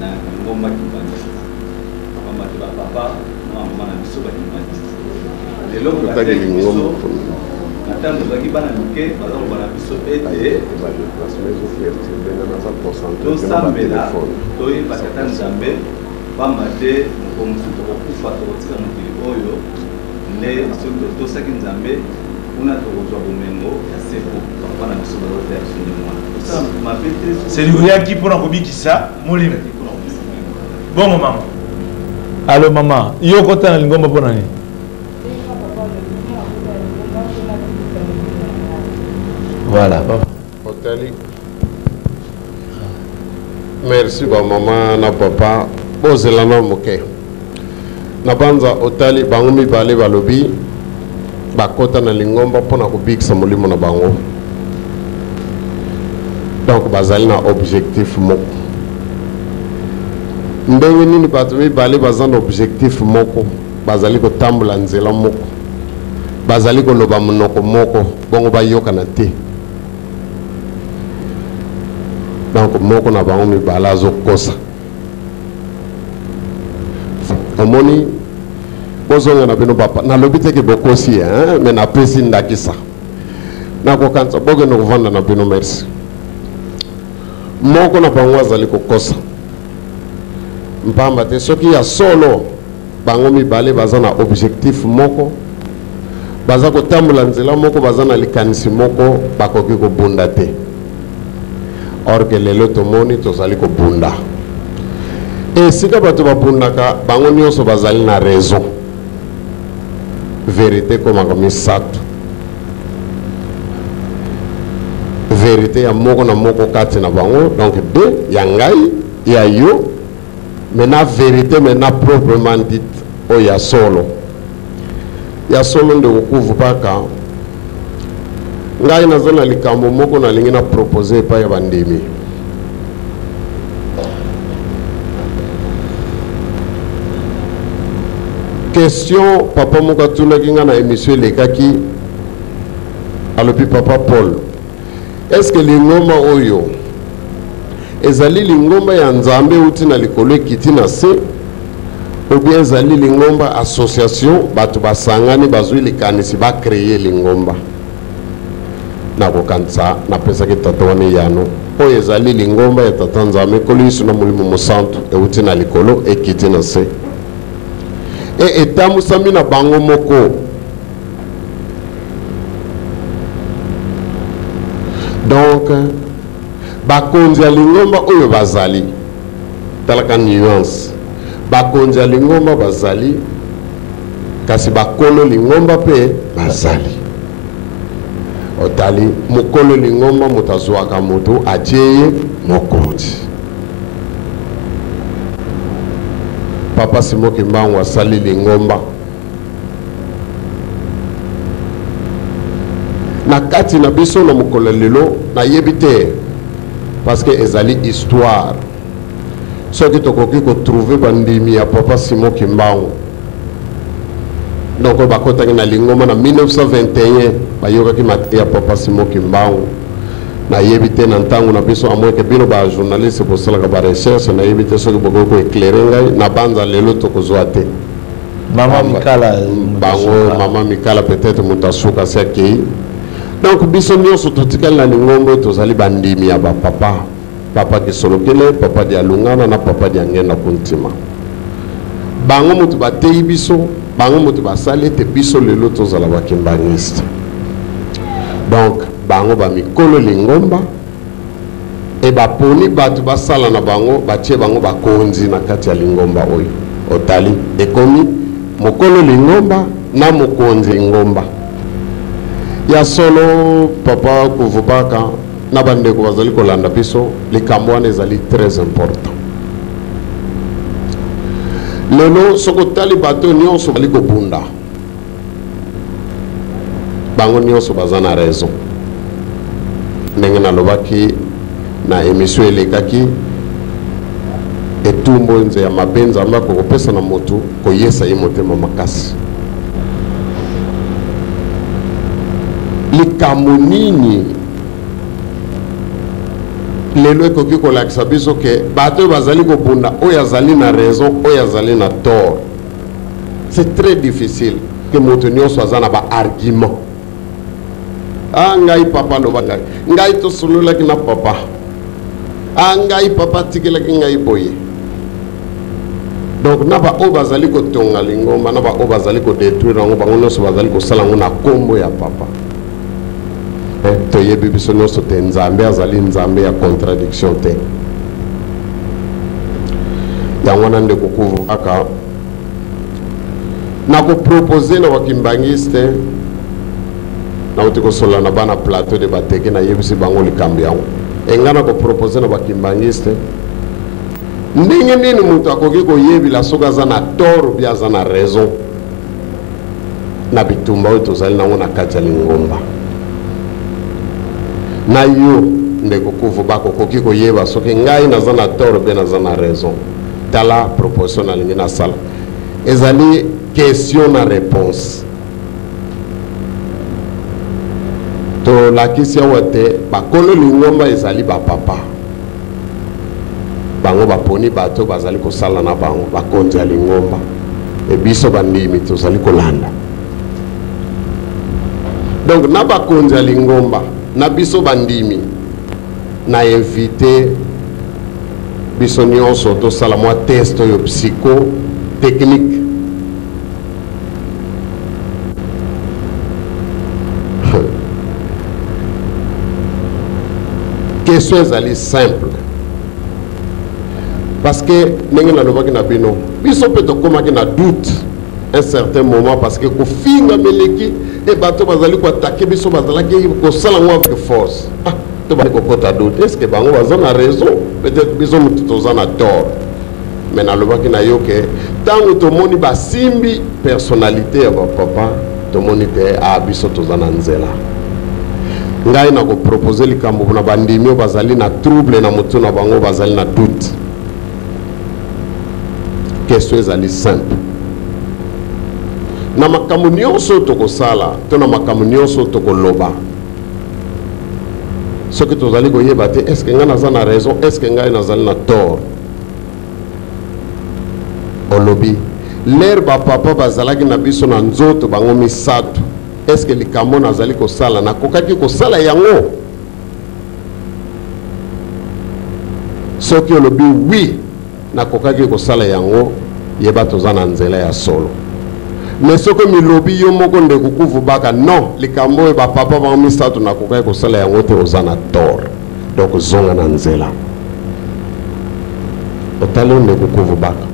na lingomba kimaniste bamate bapapa na mama na biso bakimaniste lelo kotaki lingomba ata tozalaki bana mike baza koba na biso ete tosambela toyeba tata nzambe pamba te mokomosu tokokufa tokotika mokili oyo nde soki totosaki nzambe kuna tokozwa bomengo ya seko papa na biso bazota ya biso nde mwana tosala mabe te selioyaki mpona kobikisa molimo bongo mama alo mama yo kota na lingomba mpona nini voilà otali merci ba mama na papa bozelana moke na banza otali bango mibale balobi bakota na lingomba mpona kobikisa molimo na bango donc bazali na objectif moko ndenge nini bato mibale baza na objectif moko bazali kotambola nzela moko bazali koloba monoko moko bongo bayokana te donc moko na bango mibale azokosa omoni bozonga na bino papa nalobi teke bokosi me napesi ndakisa nakokanisa bokende kovanda na bino merci moko na bango azali kokosa mpamba te soki ya solo bango mibale baza na objectif moko baza kotambola nzela moko baza na likanisi moko bakoki kobunda te or ke lelo tomoni tozali kobunda esika bato babundaka bango nyonso bazali na raison vérité komaka misato vérité ya moko na moko kati na bango donc de ya ngai ya yo maintenant vérité maintenant proprement dite oyo ya solo nde kokuvu paka ngai naza na likambo moko nalingi na propose epai ya bandimi question papa moko atunaki nga na émission elekaki alobi papa Paul est-ce que lingomba oyo ezali lingomba ya nzambe uti na likolo ekiti na se ou bien ezali lingomba association bato basangani bazwi likanisi bacreye lingomba nakokanisa napesaki tata wana yano oyo ezali lingomba ya tata nzambe ekolo yiso na molimo mosantu euti na likolo ekiti na se etambusami na bango moko donc bakonzi ya lingomba oyo bazali talaka nuance bakonzi ya lingomba bazali kasi bakolo lingomba mpe bazali otali mokolo lingomba moto azwaka moto atie ye mokonzi papa Simoki Mbangu asali lingomba na kati na biso na mokolo lelo na yebite parce que ezali histoire soki tokoki ko trouver bandimi ya papa Simon Kimbangu donc bakotaki na lingoma na 1921 bayokaki mate ya papa Simon Kimbangu na yebite na ntango na biso amwe ke bino ba journaliste ko sala ka ba recherche na yebite soki boko ko éclairer ngai na banza lelo tokozwa te Maman Mikala bango Maman Mikala peut-être mutasuka saki donc biso nyonso totikali na lingombo tozali bandimi ya ba papa ki solokele papa dia lungana na papa dia ngena kuntima bango mutu batei biso bango mutu basali te biso lelo tozala bakimbangiste donc bango ba mikolo lingomba e baponi batu basala na bango batie bango bakonzi na kati ya lingomba oyo otali ekomi mokolo lingomba na mokonzi lingomba ya solo papa kuvubaka na bandeko bazali kolanda biso likambo wana ezali très important lelo soko tali bato nyonso bali kobunda bango nyonso baza na raison ndenge nalobaki na émission elekaki etumbo nze ya mabe nzambe akokopesa na motu koyesa ye motema makasi likambo nini lelo ekoki kolakisa biso ke bato oyo bazali kobunda oyo azali na raison oyo azali na tort c'est très difficile ke moto nyonso aza na baargument ngai papa aloba ngai tosololaki na papa ngai papa tikelaki ngai boye donc na baoyo bazali kotonga lingomba na baoyo bazali kodétruire yango bango nyonso bazali kosala yango na kombo ya papa toyebi biso nyonso te nzambe azali nzambe ya contradiction te yango wana ndeko kuvaka na kopropose na bakimbangiste nauti kosola na bana plateau de bateke na yebisi bango likambo yango enga na kopropose na bakimbangiste ndenge nini moto akoki koyebila soki aza na tort bia aza na raison na bitumba oyo tozali nango na kati ya lingomba na yo ndeko kuvubaka okoki koyeba soki ngai naza na tort be naza na raison tala proposition nalingi nasala ezali question na réponse tolakisi awa te bakolo lingomba ezali bapapa bango baponi bato bazali kosala na bango bakonzi ya lingomba ebiso bandimi tozali kolanda donc na bakonzi ya lingomba na biso bandimi na invité biso nyonso tosala mwa test oyo psycho technique question ezali simple parce que ndenge nalobaki na bino biso mpe tokomaki na doute un certain moment parce que kofinga meleki e bato bazali koatake biso bazalaki kosala ngo avec force to bali kokota doute est ce que bango baza na raison peut-être biso motu toza na tort mais nalobaki na yo ke ntango tomoni basimbi personnalité ya bapapa tomoni te biso toza na nzela ngai na kopropose likambo na bandimi oyo bazali na trouble na motu na bango bazali na doute question ezali simple na makambo nyonso tokosala to na makambo nyonso tokoloba soki tozali koyeba te est-ce que ngai naza na raison est-ce que ngai nazali na tort olobi lere bapapa bazalaki na biso na nzoto bango misato est-ce que likambo nazali kosala nakokaki kosala yango soki olobi oui nakokaki kosala yango yeba toza na nzela ya solo mais soki milobi yo moko ndeko kuvubaka non likambo oyo bapapa bango misato nakokaki kosala yango te oza na tort donc zonga na nzela otali ndeko kuvubaka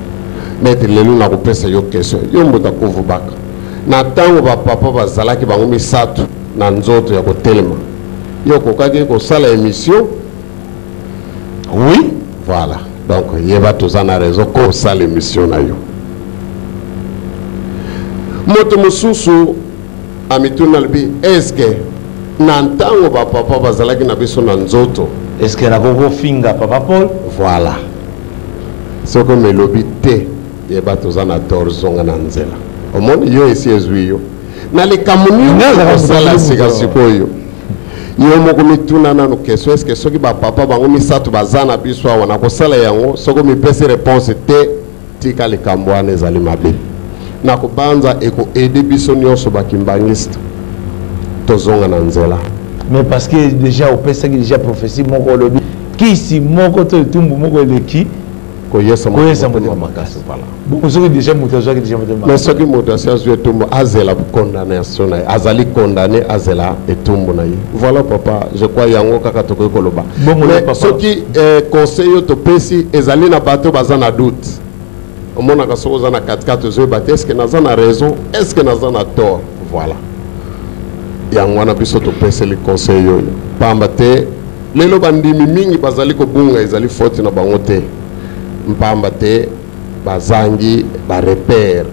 neti lelo nakopesa yo question yo mbuta kuvubaka na ntango bapapa bazalaki bango misato na nzoto ya kotelema yo kokaki kosala émission oui voilà donc yeba toza na raison kosala émission na yo moto mosusu amituna lobi est-ce que na ntango bapapa bazalaki na biso na nzoto. Est-ce que nakoko finga Papa Paul? Voilà. Soko melobi te yeba tozana torzonga na nzela. Omoni yo esi ezwi yo. Na likamuni kosala sika sikoyo. Yo moko mituna nanu keso est-ce que soki bapapa bango misato bazana biso awa na kosala yango soko mipesi réponse te tika likambo wana ezali mabe. Na kobanza eko aider biso nyonso bakimbangiste. Tozonga na nzela. Mais parce que déjà au pesa qui déjà prophétie moko lobi qui si moko to tumbu moko eleki koyesa motema makasi voilà. Bon soki déjà motazo qui déjà motema. Mais soki motazo azwe tumbu azela condamnation na azali condamné azela etumbu na ye. Voilà papa, je crois yango kaka tokoki koloba. Mais soki conseil to pesi ezali na bato bazana doute. Omona ka soki na 4-4 zo ba est-ce que naza na raison, est-ce que naza na tort? Voilà. Yangwana biso to pese le conseil yo pamba te lelo bandimi mingi bazali ko bunga ezali faute na bango te mpamba te bazangi ba repère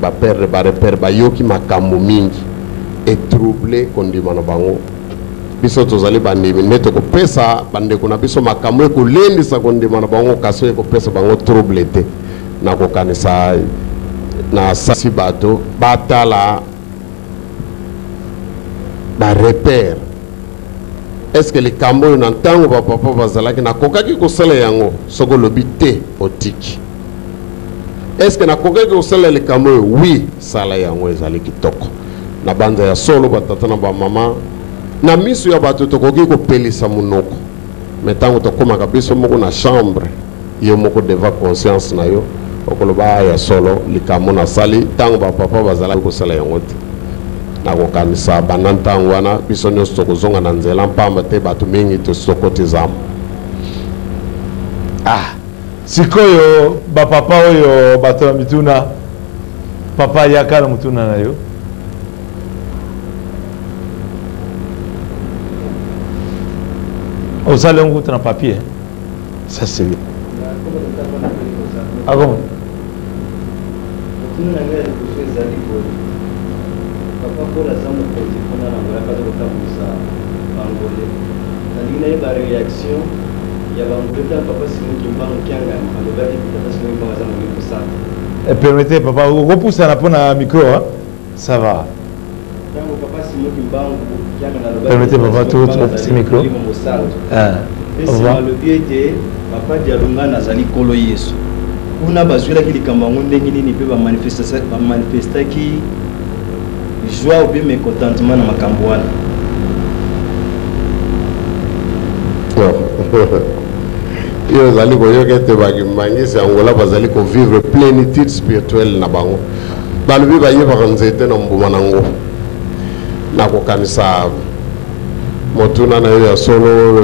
ba yoki makambo mingi et troubler kondima na bango biso tozali bandimi neto ko pesa bande ko na biso makambo ko lendisa kondima na bango kaso ko pesa bango trouble te na ko kanisa na sasi bato batala ba repère. Est-ce que les Cambodgiens n'entendent pas papa bazalaki na kokaki kosala yango soko lobité otiki? Est-ce que na kokaki kosala les Cambodgiens? Oui, sala yango ezali kitoko. Na banza ya solo batata na ba mama na misu ya bato tokoki ko pelisa munoko. Metango to koma kabiso moko na chambre. Yo moko deva conscience na yo. Okoloba ya solo likamo na sali tango ba papa bazalaki kosala yango te. Na kokanisa banantango wana biso nyonso tokozonga na nzela mpamba te bato mingi tosokoti zamu. Sikoyo bapapa oyo bato na mituna papa yaka na mutuna na yo osali yango kuta na papier ça c'est bien. Ah bon? Pour la zone de on a pas de ça angolais. Dans une réaction, il y a un peu de papa Simon qui m'a en Kanga, on va dire papa Simon qui m'a pour ça. Permettez papa, vous repoussez la peau à micro, hein? Ça va. Papa Simon qui m'a permettez papa tout ce micro. Le but était papa Dialunga Nazali Kolo Yesu. On a besoin de likambo ndenge nini pe ba manifester qui joie ou bien mécontentement na makambo wana. Yo zali ko yoke te baki mangisi angola bazali ko vivre plénitude spirituelle na bango. Balubi ba yeba kanzete na mbuma nango. Na ko kanisa motuna na yo ya solo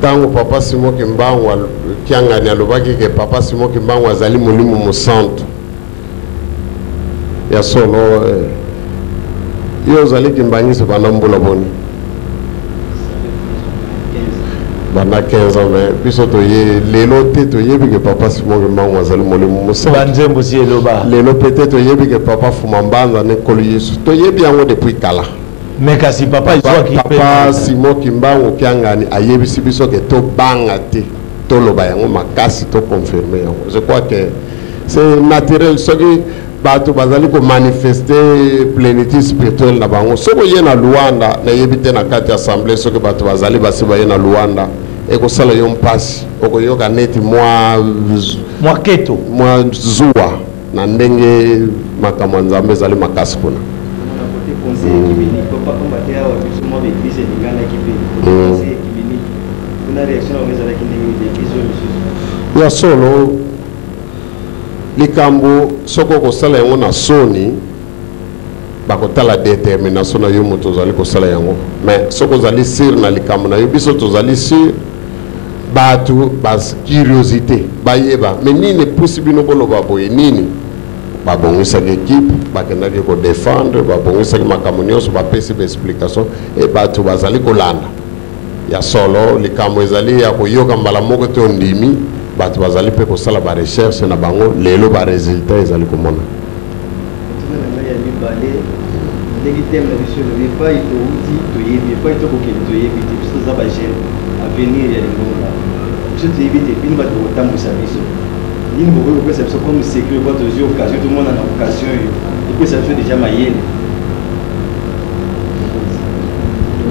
tango papa Simon Kimbangu kiangani alobaki ke papa Simon Kimbangu azali molimo mosantu. Ya solo yo zali kimbangisi banambula boni bana 15 ans mais biso to ye lelo te to yebi ke papa Simon Kimbangu azali molimo mosantu banzembo si eloba lelo peut-être to yebi ke papa Fumambanza ne kolo Yesu to yebi yango depuis kala. Mais kasi papa papa Simon Kimbangu kiangani ayebisi biso ke to banga te to loba yango makasi to confirmer yango. Je crois que c'est naturel soki bato bazali ko manifester plénitude spirituelle na bango soko ye na Luanda na yebite na kati assemblée soki bato bazali basiba ye na Luanda e ko sala yo mpasi oko yoka neti mwa keto mwa zuwa na ndenge makambo nzambe zali makasi kuna. Ya solo likambo soko kosala yango na soni bakotala détermination na yo moto ozali kosala yango mais soko ozali sir na likambo na yo biso tozali sir bato bas curiosité bayeba mais nini pusi bino boloba boye nini babongisaki équipe bakendaki kodéfendre babongisaki makambo nyonso bapesi baexplication e bato bazali kolanda ya solo likambo ezali ya koyoka mbala moko te ondimi bato bazali pe kosala ba recherche na bango lelo ba résultat ezali komona. ndenge thème na biso elobi epai touti toyebi epai tokokende toyebi te biso toza bagene avenir ya lingomba biso toyebi te bino bato kotambwisa biso nini bokoki kopesa biso comme secret po tozwi occasion tomona na occasion oyo epesa biso déjà mayele.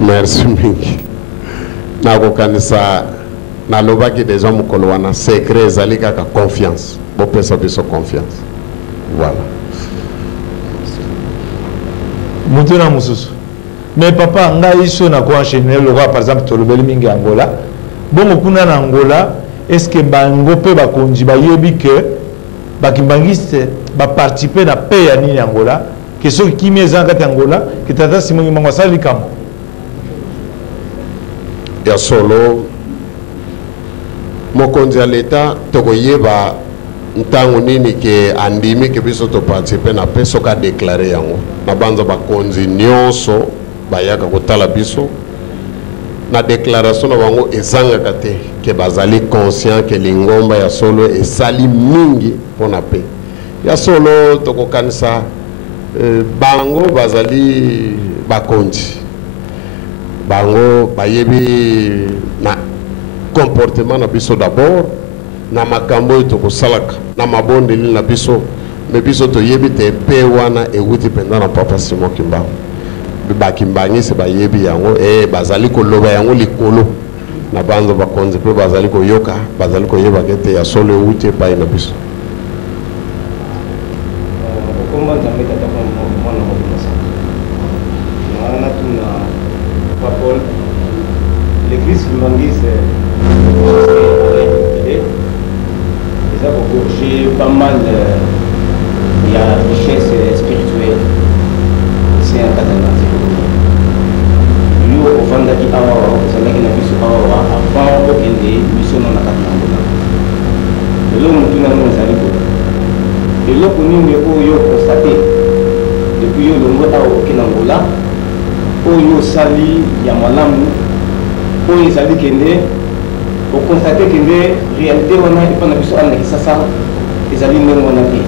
Merci mingi nakokanisa nalobaki déjà mokolo wana secret ezali kaka confiance bopesa biso confiance voilà. Mutu na mususu mais papa ngai so na ko enchaîner le roi par exemple tolobeli mingi Angola bongo kuna na Angola est-ce que bango pe bakonzi bayebi que bakimbangiste ba participer na paix ya nini Angola que so kimi ezanga kati Angola que tata simongi mango sali kam ya solo mokonzi ya leta tokoyeba ntango nini ke andimi ke biso to participer na paix soka déclarer yango na banza bakonzi nyonso bayaka kotala biso na déclaration na bango ezangaka te ke bazali conscient ke lingomba ya solo esali mingi mpona paix ya solo tokokanisa bango bazali bakonzi bango bayebi na comportement na biso d'abord na makambo oyo tokosalaka na mabondeli na biso me biso toyebi te mpe wana ewuti mpenza na papa Simon Kimbangu bakimbangisi bayebi yango bazali koloba yango likolo na banzo bakonzi mpe bazali koyoka bazali koyeba ke te ya solo ewuti epai na biso. L'église Kimbanguiste ça va corriger pas mal il y a richesse spirituelle c'est un catalogue lui au fond d'aki awa c'est là qu'il a vu ce awa avant aucun des missions non catalogue et là on tourne dans les alibos et là pour nous yo constaté depuis yo le mot awa aucun Angola yo sali ya malamu oyo ezali kende okonstate kende réalité wana epa na biso ana kisasa ezali ndenge wana te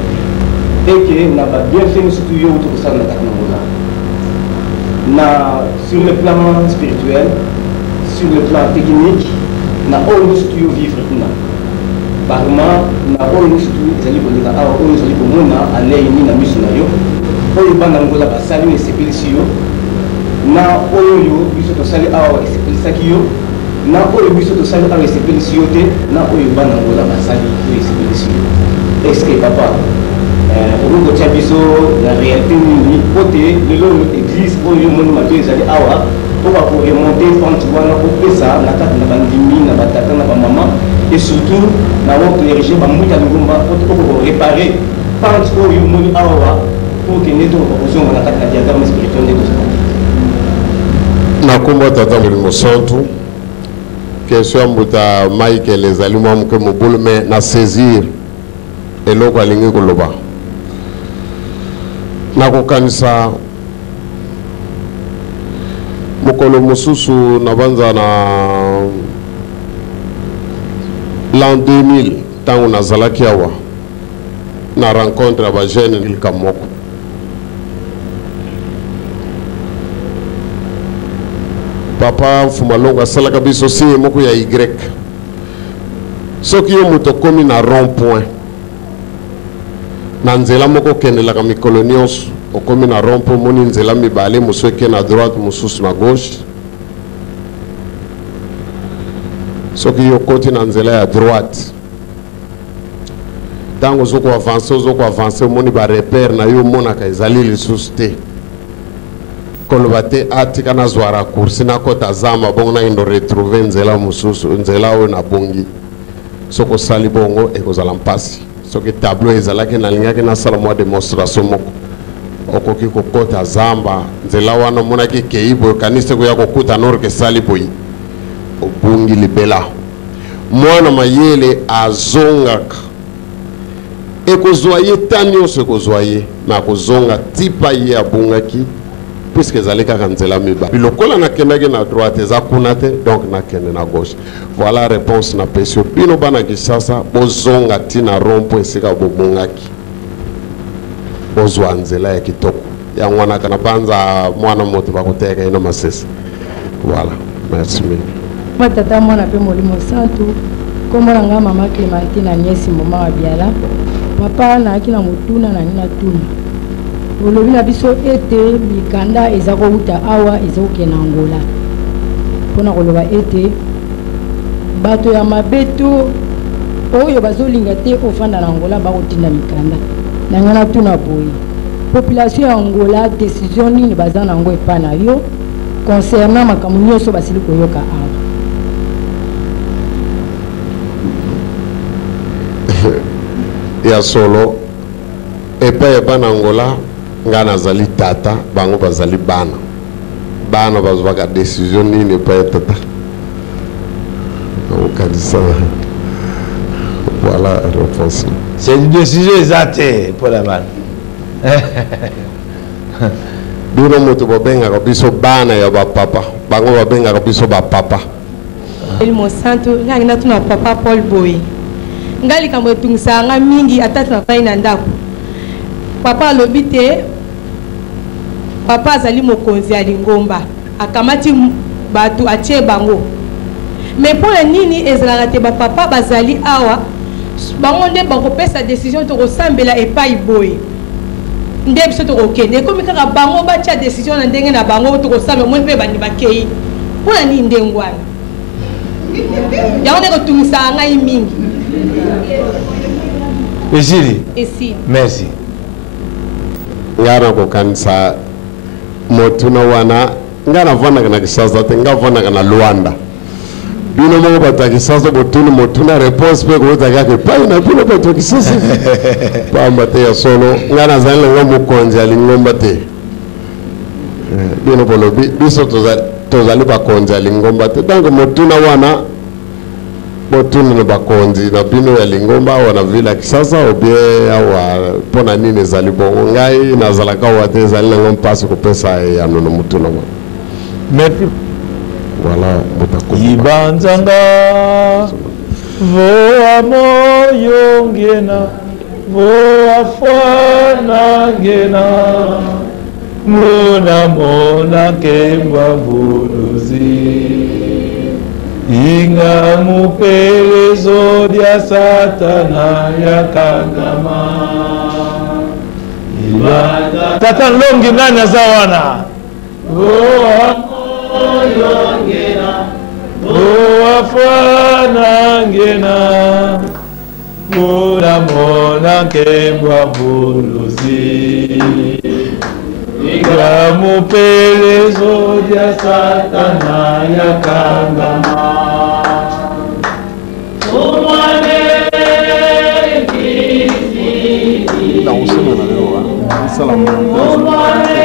eke na babienfait surtout yo tokosala na kati na Angola na sur le plan spirituel sur le plan technique na oyo surtout yo vivre kuna barma na oyo surtout ezali koleka awa oyo ezali komona aleini na miso na yo oyo bana Angola basali esepelisi yo na oyo biso tosali awa esepelisaki yo na oyo biso tosali awa esepelisi yo te na oyo bana Angola basali oyo esepelisi yo. Est-ce que papa okokotia biso na réalité nini po te lelo église oyo moni mabe ezali awa po bakoremonte pente wana kopesa na kati na bandimi na batata na bamama et surtout na okoérige bamwita lingomba po te okoréparer pente oyo moni awa po kende tokokozonga na kati na diagramme spirituel nde tozala nakomba tata molimo santu question ya mbuta Michael ezali mwa moke mobulu me na saisir eloko alingi koloba nakokanisa mokolo mosusu na banza na l'an 2000 ntango nazalaki awa na rencontre ya bajeune ilika moko papa Mfumalongo asalaka biso si moko ya Y soki yo moto komi na rond point na nzela moko kendelaka mikolo nyonso okomi na rond point moni nzela mibale mosusu eke na droite mosusu na gauche soki yo koti na nzela ya droite ntango ozoko avance omoni barepere na yo omonaka ezali lisusu te koloba te atika nazwa raccourci nakota zamba bongo nakende retrouve nzela mosusu nzela oyo nabongi soki osali bongo ekozala mpasi soki tableau ezalaki nalingaki nasala mwa démonstration moko okoki kokota zamba nzela wana omonaki kei boye okanisi te koya kokuta norke esali boye obungi libela mwana mayele azongaka ekozwa ye ta nyonso ekozwa ye me akozonga tipa ye abungaki puisque ezali kaka nzela mibale lokola nakendaki na droite eza kuna te donc nakende na gauche voilà réponse na pesi bino bana Kinshasa bozonga ntina rompo esika bobungaki bozwa nzela ya kitoko ya ngwana kana panza mwana moto bakoteka ino masese. Voilà, merci mille. Matata mwana pe molimo santu komo na nga mama Clémentine Agnès mama wa biala papa na akina mutuna na nina tuna olobi na biso ete mikanda eza kouta awa eza kokena Angola mpona koloba ete bato ya mabeto oyo bazolinga te ofanda na Angola bakotinda mikanda na nga na tuna boye population ya Angola décision nini baza nango epa na yo concernant makambo nyonso basili koyoka awa. Ya solo epa bana Angola nga nazali tata bango bazali bana bana bazwaka décision nini epa tata okadisa. Voilà la réponse. C'est une décision exacte pour la balle. Bino moto babenga biso bana ya ba papa bango babenga biso ba papa. El Monsanto ngana tuna papa Paul Boy ngali kambo tungisa nga mingi atatu na pai na ndako papa lobite papa azali mokonzi ya Lingomba akamati batu atie bango mais pour nini ezalaka te ba papa bazali awa bango nde bakopesa décision to kosambela epai boy nde biso to kokende komi kaka bango batia décision na ndenge na bango to kosambela mo mpe bandi bakei pour nini ndengwana yango ndeko tungisa ngai mingi. Esili. Esili. Merci. Ngana ko kanisa motuna wana ngana vana kana kisasa te ngavana kana Luanda. Bino mo bata kisasa botuni motuna réponse pe ko taka ke pa na bino bata kisasa. Pamba te ya solo ngana zanle ngamu konja Lingomba te. Bino bolobi biso tozali ba konja Lingomba te donc motuna wana botuni na bakonzi na bino ya Lingomba wana vila kisasa obie awa pona nini ezali bongo ngai nazalaka wate ezali nango mpasi kopesa ya nono mutuna wana. Merci. Voilà botakuba. Ibanzanga voa moyo ngena voa fwana ngena mona kemba buluzi inga mupelezo dia satana ya kangama ibada tata longi nani azawana voa moyo ngena voa fwana ngena mona kemba buluzi inga mupelezo dia satana ya kangama umwane kisi na usema na leo salamu umwane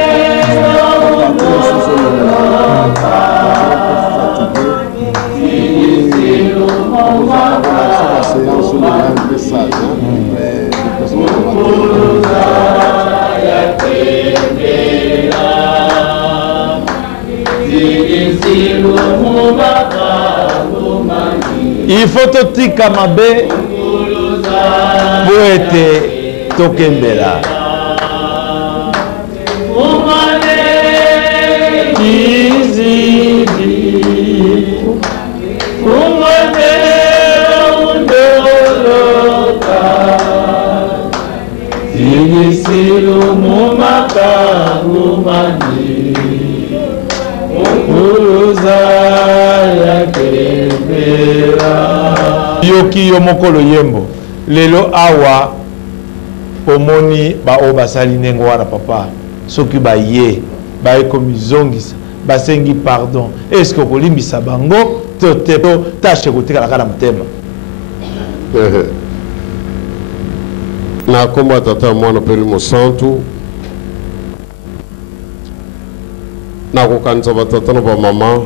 il faut totika mabe po ete tokembela yoki yo mokolo yembo lelo awa omoni ba o basali nengo wana papa soki baye baekomizongisa basengi pardon est-ce que okolimbisa bango to tashe kotikala kaka na motema na kombo tata mwana peli mosantu na kokanisa batata na bamama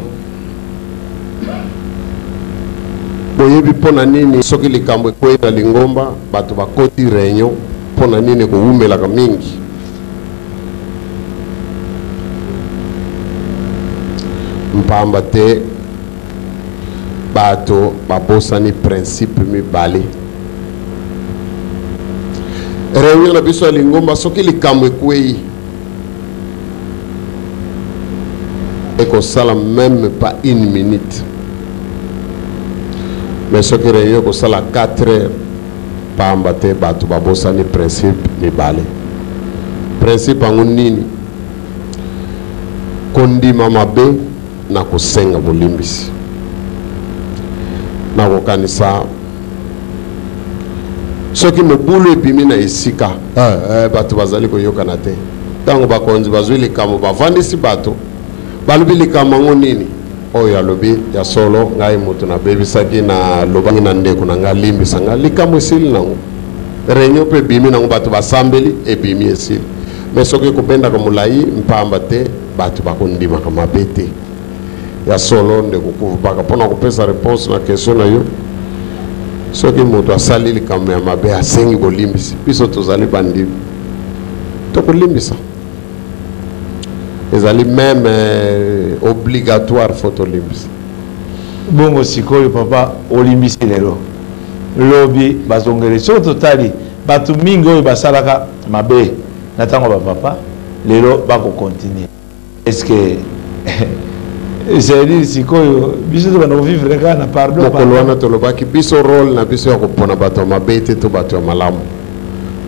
boyebi mpona nini soki likambo ekwei na Lingomba bato bakoti réunion mpona nini kowumelaka mingi mpamba te bato babosani principe mibale réunion na biso ya Lingomba soki likambo ekwei et qu'on sala même pas une minute. Mais ce qui réunit qu'on sala 4 heures, pas embatté, batu babosa ni principe ni balé. Principe en nini, kondi mama be na kusenga bulimbisi. Na kukanisa. Ce qui me boule et puis na isika, batu bazali ko yoka na te. Tango bakonzi bazwili kamo bavandisi bato. Balubili kama nini oyo ya lobi ya solo ngai mutu na baby saki na lobangi na ndeko na nga limbi sanga likamo esili nango renyo pe bimi nango bato basambeli e bimi esili mais soki kopenda ko mulai mpamba te bato bakondima kama bete ya solo ndeko kuvubaka pona kopesa réponse na question na yo soki mutu asali likamo ya mabe asengi bolimbisi biso tozali bandi tokolimbisa ils allaient même obligatoire photo limbis. Bongo sikoyo papa olimbisi lelo. Lobi bazongere so totali batu mingi oyo basalaka mabe natango ba papa lelo bako continuer. Est-ce que c'est dire sikoyo biso to bana vivre ka na pardon pas. Kolwana to lobaki biso role na biso ya kopona bato mabe te to bato ya malamu.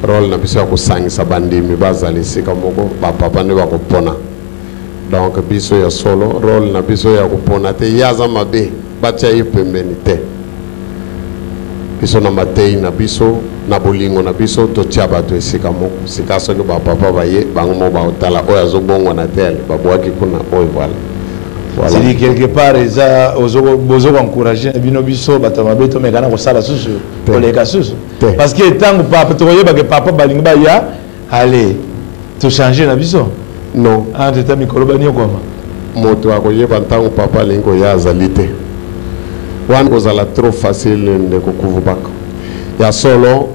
Role na biso ya kosangisa bandimi bazali sika moko ba papa ne bako pona. Donc biso ya solo role na biso ya kupona te yaza mabe bacha yipembeni te biso na matei na biso na bolingo na biso to chaba to esika moko sika so ke ba papa baye bango mo ba otala oya zobongo na tele babwaki kuna oyo voilà. C'est dit quelque part eza bozo encourager bino biso bato mabe to mekana ko sala susu to leka susu parce que tango papa to yeba ke papa balinga ba ya allez to changer na biso. Non. Ah, tu t'as mis kolobani okoma. Moto akoyeba ntango papa lingo ya azalite. Wan kozala trop facile ndeko kuvubaka. Ya solo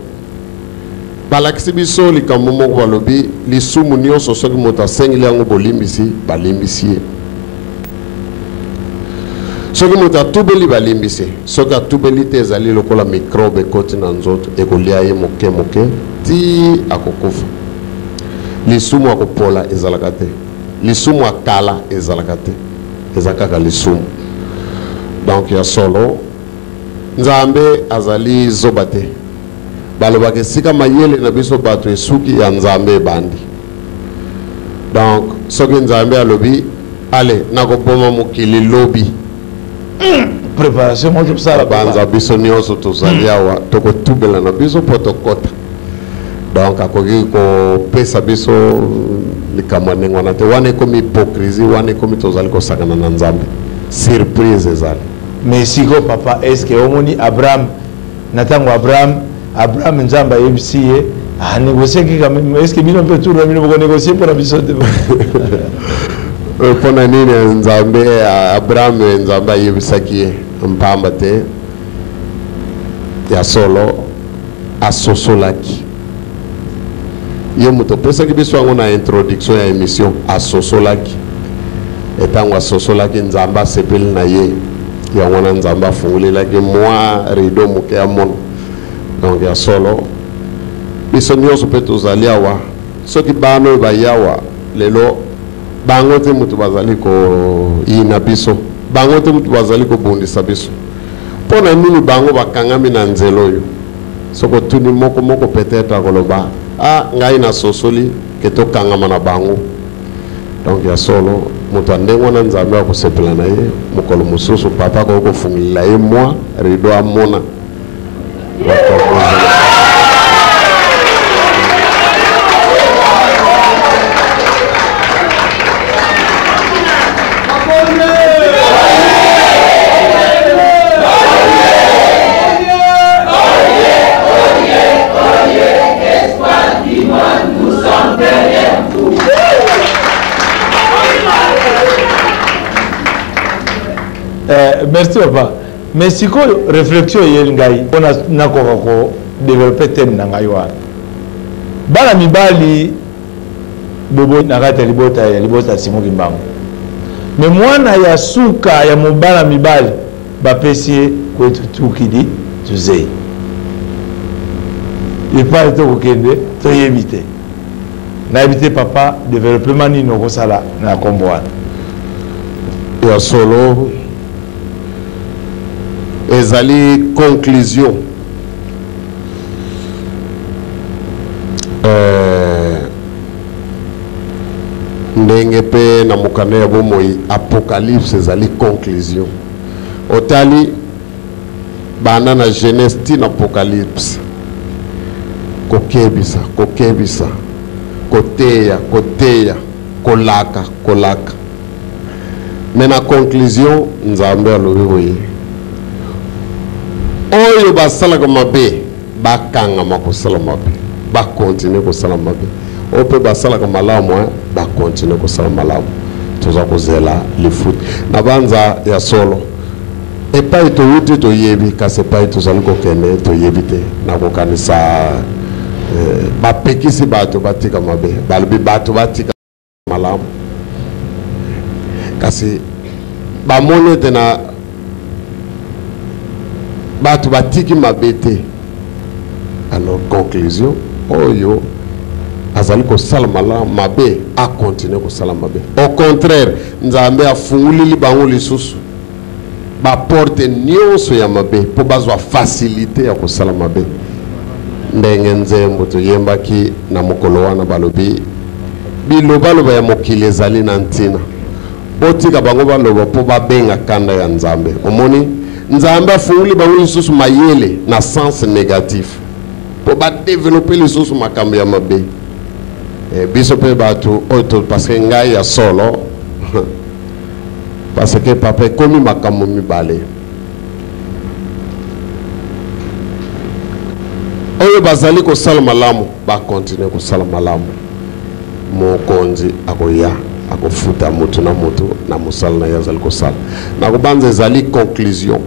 balakisi biso likambo moko balobi lisumu nyonso soki moto asengeli yango bolimbisi balimbisi ye. Soki moto atubeli balimbisi soki atubeli te ezali lokola microbe ekoti na nzoto ekolia ye moke moke ti akokufa. Lisumu akopola ezalaka te lisumu akala ezalaka te ezakaka lisumu donc ya solo nzambe azali zoba te balobaka esika mayele na biso bato esuki ya nzambe ebandi donc soki nzambe alobi ale nakoboma mokili lobi préparation moto kusala banza biso nyonso tozali awa tokotubela na biso po tokota donc akoki kopesa biso likambo ya ndenge wana te wana ekomi hypocrisie wana ekomi tozali kosakana na nzambe surprise ezali mais siko papa est-ce que omoni abraham na ntango abraham nzambe ayebisi ye anégociaki quand même est-ce que bino mpe tour na bino bokonégocie mpona biso te mpona nini nzambe abraham nzambe ayebisaki ye mpamba te ya solo asosolaki ye moto pesaki biso yango na introduction ya émission asosolaki etango asosolaki nzambe asepeli na ye yango wana nzambe afungulelaki mwa rido moke ya mono donc ya solo biso nyonso mpe tozali awa soki bana oyo bayi awa lelo bango te moto bazali koyina biso bango te moto bazali kobundisa biso mpo na nini bango bakangami na nzela oyo soko tuni moko moko peut-être akoloba ngai na sosoli ke tokangama na bango donc ya solo moto andenge wana nzambe akosepela na ye mokolo mosusu papa akoki kofungulila ye mwa rido amona merci papa mais sikoyo réflexion yeli ngai mpona nakoka ko développer thème na ngai wana bana mibali bobo na kati ya libota Simoki Mbangu mais mwana ya suka ya mobala mibali bapesi ye kwetu tukidi tuzei epali tokokende toyebi te nayebi te papa développement nini okosala na nkombo wana ya solo ezali conclusion ndenge pe na mokanda ya bomoi apocalypse ezali conclusion otali bana na Genèse ti na apocalypse kokebisa koteya kolaka mais na conclusion nzambe alobi boye oyo basalaka mabe bakangama kosala mabe bakontinue kosala mabe oyo mpe basalaka malamu bakontinue kosala malamu toza kozela lifuti na banza ya solo epai towuti toyebi kasi epai tozali kokende toyebi te nakokanisa bapekisi bato batika mabe balobi bato batika malamu kasi bamoni ete na bato batiki mabe te alors conclusion oyo azali kosala malamu mabe akontinue kosala mabe au contraire nzambe afungulili bango lisusu baporte nyonso ya mabe mpo bazwa facilité ya kosala mabe ndenge nzembo toyembaki na mokolo wana balobi bilobaloba ya mokili ezali na ntina botika bango baloba mpo babenga kanda ya nzambe omoni nzambe afunguli bango lisusu mayele na sens négatif mpo badevelope lisusu makambo ya mabe biso mpe bato oyo parce que ngai ya solo parce que papa ekomi makambo mibale oyo bazali kosala malamu bakontinue kosala malamu mokonzi akoya akofuta moto na mosala na ye azali kosala nakobanza ezali conclusion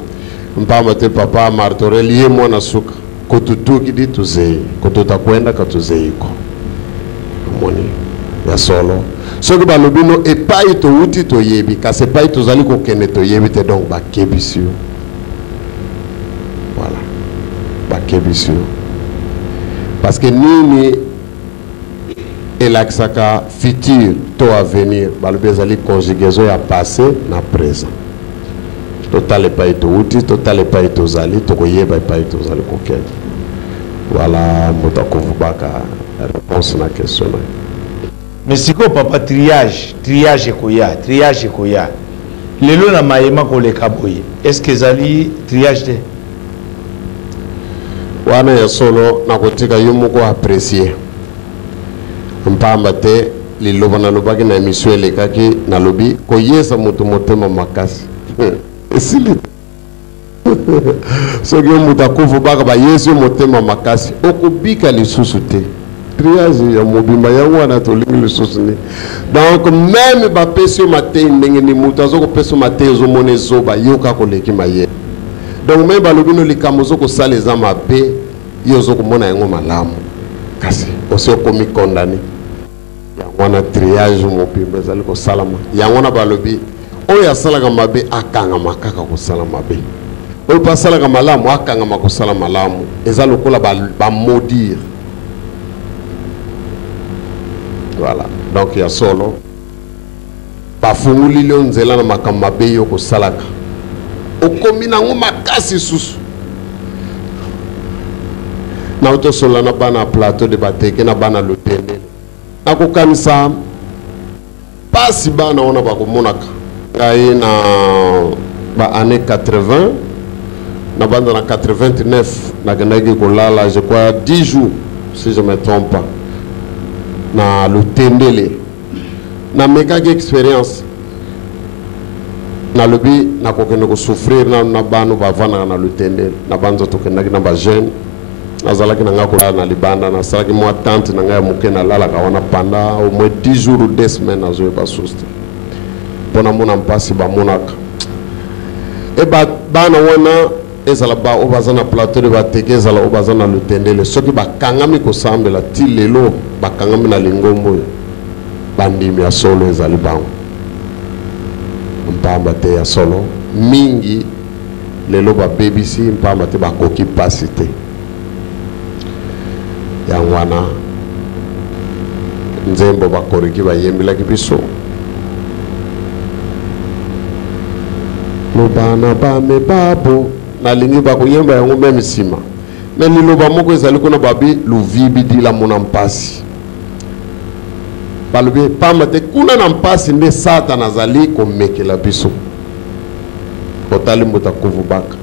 mpamba te papa martorel ye mwana suka kotutuki di tuzei kototakwenda katuzeiko moni ya solo soki balobi no epai towuti toyebi kasi epai tozali kokende toyebi te donc bakebisi yo voilà bakebisi yo parce que nini elakisaka futur to avenir balobi ezali conjugaison ya passé na présent totala epai towuti totala epai tozali tokoyeba epai tozali kokende voilà moto akovubaka réponse na question na mais siko papa triage ekoya lelo na mayema koleka boye est-ce que ezali triage te wana ya solo nakotika yo moko apprécier mpamba te liloba nalobaki na émission elekaki nalobi koyesa moto motema makasi esili soki yo moto akofubaka bayesi yo motema makasi okobika lisusu te triage ya mobimba yango wana tolingi lisusu ni donc même bapesi yo matei ndenge ni moto azokopesa matei ozomona ezoba yoka koleki mayele donc même balobi no likambo ozokosala eza mabe yo ozokomona yango malamu kasi osi okomi condamné yango wana triage mobimba ezali kosalama yango wana balobi oyo asalaka mabe akangama kaka kosala mabe oyo mpe asalaka malamu akangama kosala malamu eza lokola bamodire voilà donc ya solo bafungulili yo nzela na makambo mabe yo kosalaka okomi nango makasi susu na otosola na bana plateau de bateke na bana lotendele nakokanisa pasi bana wana bakomonaka ngai na baannée 80 na banda na 89 nakendaki kolala je crois 10 jours si je me trompe pas na lutendele na mekaki expérience nalobi nakokende kosouffrir na bano bavandaka na lutendele na banzo tokendaki na bajeune nazalaki na ngai kolala na libanda nasalaki mwa tante na ngai ya moke nalalaka wana panda au moins 10 jours ou 2 semaines nazoyeba susu te mpo namona mpasi bamonaka e bana wana ezala ba oyo baza na plateau de bateke ezala oyo baza na lutendele soki bakangami kosambela ti lelo bakangami na lingombo oyo bandimi ya solo ezali bango mpamba te ya solo mingi lelo babebisi mpamba te bakoki pasi te yango wana nzembo bakoriki bayembelaki biso lobana bame babo nalingi bakoyemba yango meme nsima me liloba moko ezali kuna babi luvibi di la mona mpasi balobi pamba te kuna na mpasi nde satana azali komekela biso otali moto akuvubaka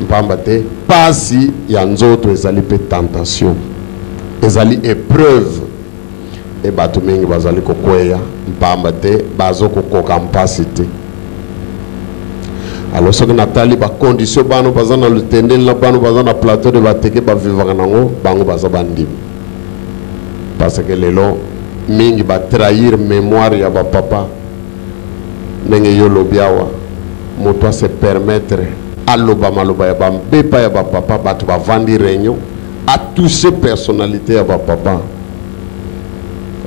mpamba te pasi ya nzoto ezali mpe tentation ezali épreuve e bato mingi bazali kokweya mpamba te bazokokoka mpasi te alors soki natali bacondition bano baza na lutendeli na bano baza na plateau de bateke bavivaka nango bango baza bandimi parce que lelo mingi batrahir mémoire ya bapapa ndenge yo lobi awa moto ase permettre aloba maloba ya bambepa ya bapapa bato bavandi réunion atouche personnalité ya bapapa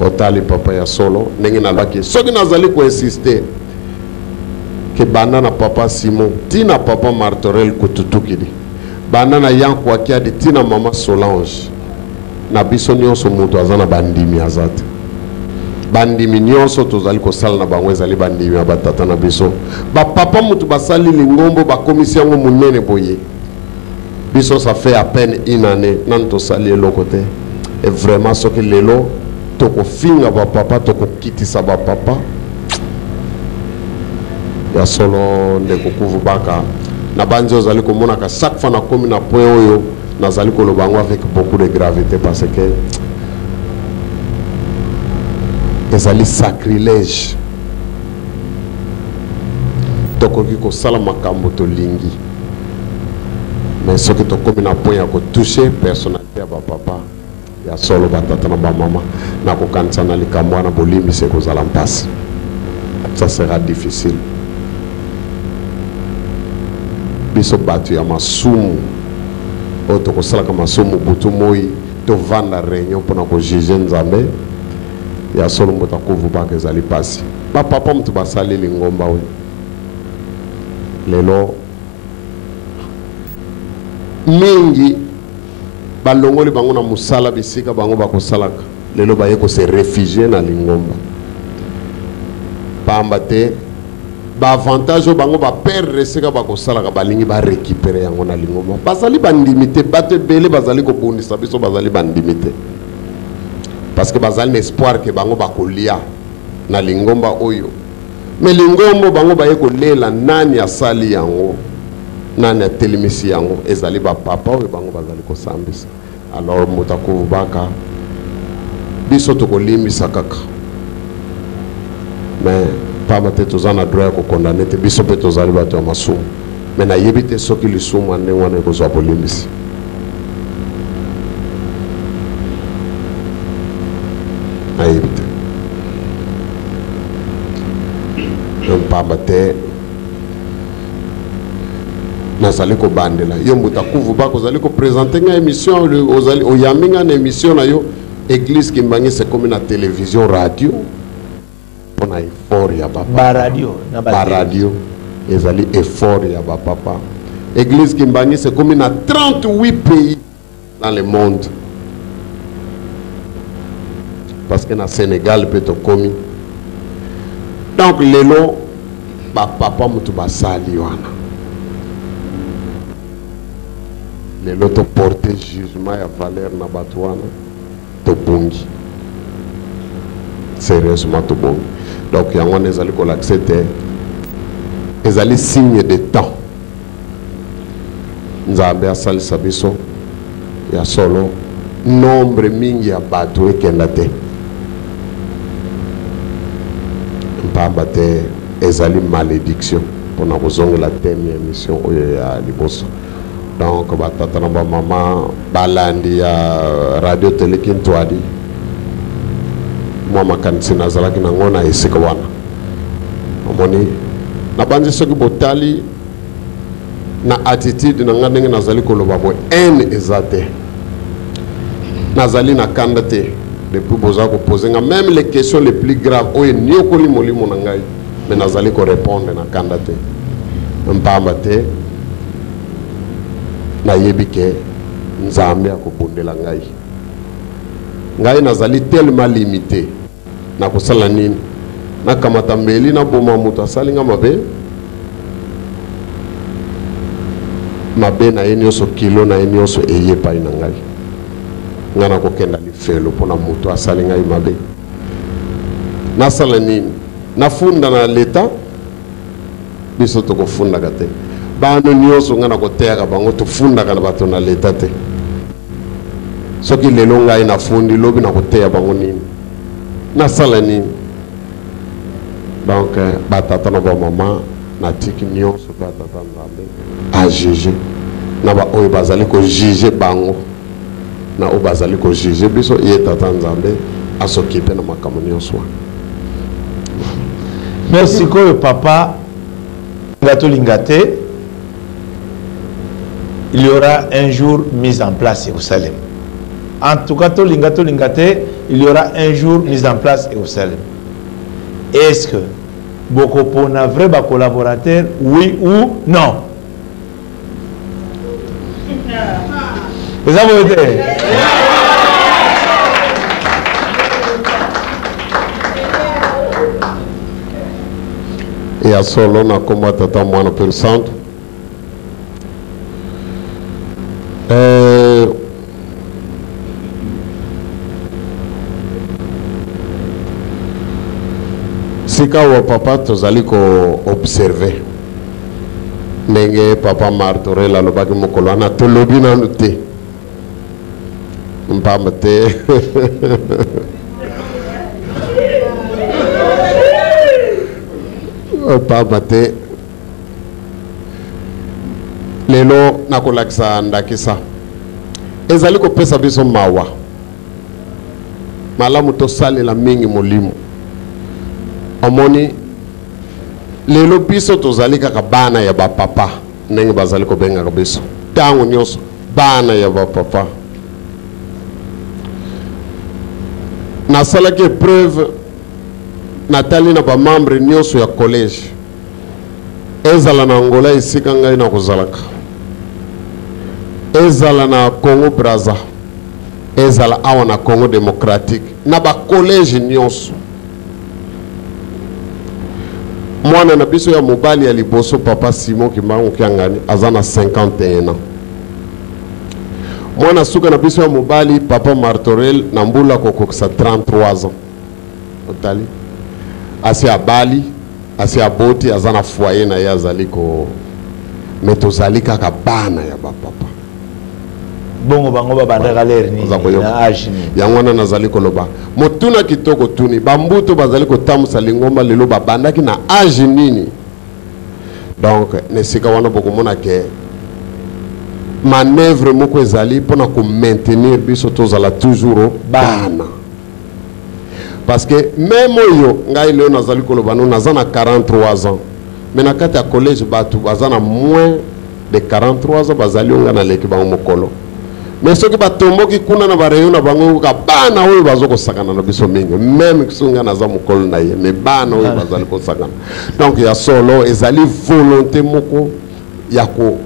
otali papa ya solo ndenge nalobaki soki nazali koinsiste ke banda na papa Simon tina papa Martorel kututukidi banda na yanko akiadi tina mama Solange na biso nyonso moto aza na bandimi azate bandimi nyonso tozali kosala na bango ezali bandimi ya batata na biso bapapa moto basali lingombo bakomisi yango monene boye biso ça fait à peine une année nani tosali eloko te et vraiment soki lelo tokofinga bapapa tokokitisa bapapa ya solo ndeko kuvubaka na banzi ozali komonaka chaque fois na komi na point oyo nazali koloba yango avec beaucoup de gravité parce que ezali sacrilège tokoki kosala makambo tolingi mais soki tokomi na point ya kotouche personnalité ya bapapa ya solo batata na bamama na kokanisa na likambo wana bolimbisi ekozala mpasi ça sera difficile biso bato ya masumu oyo tokosalaka masumu butu moi tovanda réunion mpona kojuge nzambe ya solo moto akuvubaka ezali pasi bapapa moto basali lingomba oyo lelo mingi balongoli bango na mosala bisika bango bakosalaka lelo baye kose réfugie na lingomba pamba te baavantage oyo bango baperdre esika bakosalaka balingi barécupere yango na lingomba bazali bandimi te bato ebele bazali kobundisa biso bazali bandimi te parce que bazali na espoir ke bango bakolia na lingomba oyo me lingombo bango baye kolela nani asali yango nani atelemisi yango ezali bapapa oyo bango bazali kosambisa alors moto akuvubaka biso tokolimbisa kaka mais pamba te toza na droit ya kokondane te biso mpe tozali bato ya masumu me nayebi te soki lisumu ya ndenge wana ekozwa bolimbisi nayebi te pamba te nazali kobandela yo moto akuvubaka ozali koprésente nga émission oyambi nga na émission na yo église Kimbangi c'est comme na télévision radio mpona effort ya baradio ezali effort ya bapapa église Kimbangi c'est comme na 38 pays dans le monde parce que na Sénégal mpe tokomi donc lelo bapapa moto basali wana lelo toporte jugement ya valeur na bato wana tobongi sérieusement tobongi donc yango wana ezali kolakise te ezali signe de temps nzambe asalisa biso ya solo nombre mingi ya bato ekenda te mpamba te ezali malédiction mpona kozongela teme ya émission oyo ya liboso donc batata na bamama balandi ya radio télé Kintwadi mwa makanisi nazalaki nango na esika wana omoni nabanzi soki botali na attitude na nga ndenge nazali koloba boye haine eza te nazali na kanda te depuis boza kopose nga même les questions les plus graves oyo niokoli molimo na ngai me nazali korépondre na kanda te mpamba te nayebi ke nzambe akobundela ngai nazali tellement limité na kosala nini nakamata mbeli na boma moto asali nga mabe mabe na ye nyonso kilo na ye nyonso eye epai na ngai ngai nakokenda lifelo mpona moto asali ngai mabe nasala nini nafunda na leta biso tokofundaka te bano nyonso ngai nakoteyaka bango tofundaka na bato na leta te soki lelo ngai nafundi lobi nakoteya bango nini nasala nini donc batata na bamama natiki nyonso mpe atata nzambe ajuge na baoyo bazali kojuge bango na oyo bazali kojuge biso ye tata nzambe asokipe na makambo nyonso wana. Merci koyo papa Gato Lingate. Il y aura un jour mise en place à Jérusalem. En tout cas, Lingate, il y aura un jour mise en place à Jérusalem. Est-ce que beaucoup pour un vrai collaborateur, oui ou non? Vous avez voté? Et à solo na komba tata mwana pe santo sika wa papa tozali ko observer ndenge papa Martorell alobaki mokolo wana tolobi nanu te mpamba te papa te lelo nakolakisa ndakisa ezali kopesa biso mawa malamu tosalela mingi molimo omoni lelo biso tozali kaka bana ya bapapa ndenge bazali kobengaka biso ntango nyonso bana ya bapapa nasalaki épreuve natali na bamembre nyonso ya collège ezala na Angola esika ngai na kozalaka ezala na Congo Brazza ezala awa na Congo démocratique na bacollège nyonso mwana na biso ya mobali ya liboso papa Simon Kimbangu Kiangani aza na 51 ans mwana suka na biso ya mobali papa Martorell na mbula kokokisa 33 ans otali asi abali asi aboti aza na foyer na ye azali ko metozali kaka bana ya bapapa bongo bango babandaka lere ni na age ni yango wana nazali koloba motuna kitoko tuni bambuto bazali kotambusa lingomba lelo babandaki na age nini donc nesika wana bokomona ke manœuvre moko ezali mpona ko maintenir biso tozala toujours bana parce que même oyo ngai leo nazali koloba no naza na 43 ans mais na kati ya collège batu baza na moins de 43 ans bazali onga na leki bango mokolo mais soki batomboki kuna na bareyo na bango ka bana oyo bazokosakana na biso mingi même kisunga naza mokolo na ye mais bana oyo bazali kosakana donc ya solo ezali volonté moko ya ko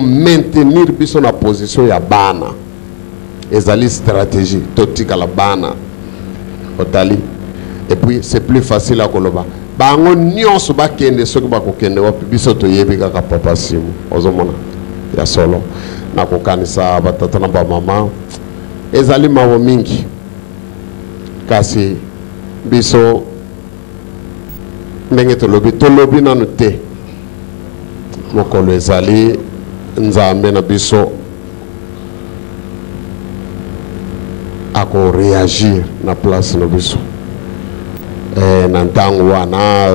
maintenir biso na position ya bana ezali stratégie totika la bana otali et puis c'est plus facile à koloba bango nyonso bakende soki bakokende wapi biso toyebi kaka papa Simu ozomona ya solo nakokanisa batata na bamama ezali mawo mingi kasi biso ndenge tolobi nanu te mokolo ezali nzambe na biso ako réagir na place na biso na ntango wana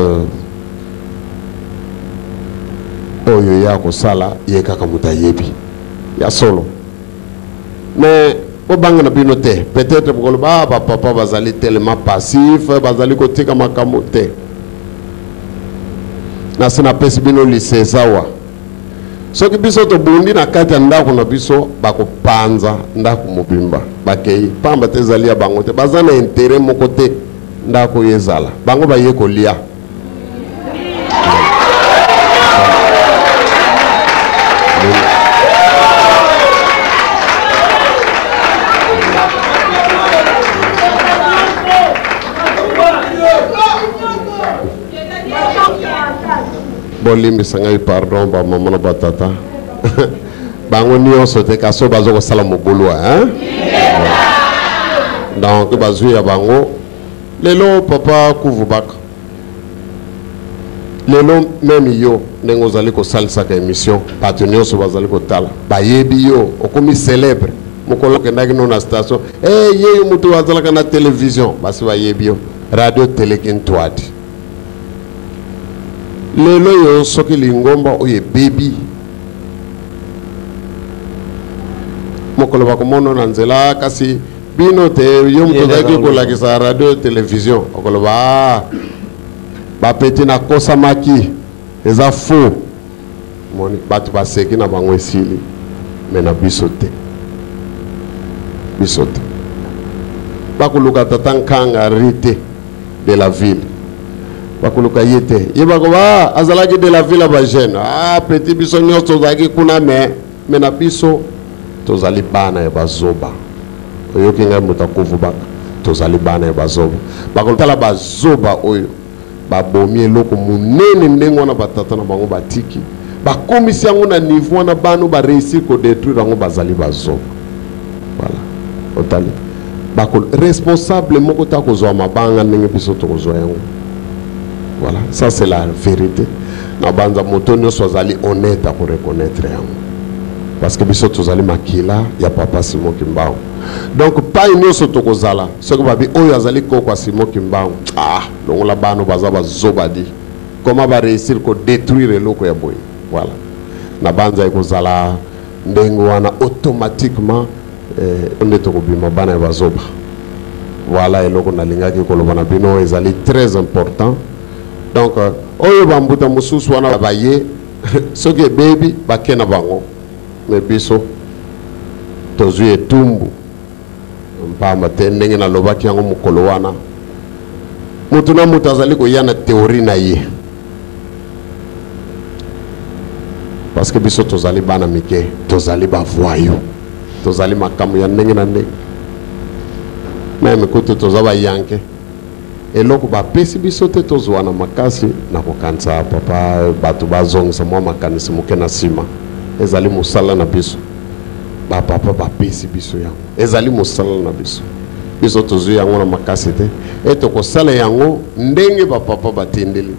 oyo ya kosala ye kaka moto ayebi ya solo mais obanga na bino te peut-être bokoloba bapapa bazali tellement passif bazali kotika makambo te nasi napesi bino lisezawa soki biso tobundi na kati ya ndako na biso bakopanza ndako mobimba bakei pamba te ezali ya bango te baza na intérêt moko te ndako yezala bango baye kolia bolimbisa ngai pardon bamama na batata bango nyonso te kaso bazo kosala mobulu hein donc bazwi ya bango lelo papa kuvubaka lelo même yo ndenge ozali kosalisaka émission bato nyonso bazali kotala bayebi yo okomi célèbre mokolo okendaki no na station yeyo moto azalaka na télévision basi bayebi yo radio telekintwadi lelo yo soki lingomba oyo ebebi mokolo bakomona na nzela kasi bino te yo moto ozalaki kolakisa radio télévision okoloba bapeti na kosamaki eza faux moni bato baseki na bango esili me na biso te bakoluka tata nkanga rite de la ville bakoluka ye te ye bakoba azalaki de la ville bagene peti biso nyonso tozalaki kuna me na biso tozali bana ya bazoba oyoki ngai moto akuvubaka tozali bana ya bazoba bakolutala bazoba oyo babomi eloko monene ndenge wana batata na bango batiki bakomisi yango na niveau wana bano bareusir kodétruire yango bazali bazoba voilà otali bakol responsable moko ta kozwa mabanga ndenge biso tokozwa yango voilà ça c'est la vérité na banza moto nyonso azali honnête pour reconnaître yango parce que biso tozali makila ya papa Simon Kimbangu donc pas nyonso tokozala soki babi oyo azali koko Simon Kimbangu longola bano baza bazobadi comment ba réussir ko détruire eloko ya boye voilà na banza ekozala ndenge wana automatiquement onde tokobima bana ya bazoba voilà eloko nalingaki koloba na bino ezali très important donc oyo bambuta mosusu wana baye soki ebebi bakena bango me biso tozwi etumbu mpamba te ndenge nalobaki yango mokolo wana moto na moto azali koya na théorie na ye parce que biso tozali bana mike tozali bavoyo tozali makambo ya ndenge na ndenge meme kote toza bayanke eloko bapesi biso te tozwa na makasi na kokanisa papa bato bazongisa mwa makanisi moke na nsima ezali mosala na biso bapapa bapesi biso yango ezali mosala na biso tozwi yango na makasi te tokosala yango ndenge bapapa batindeli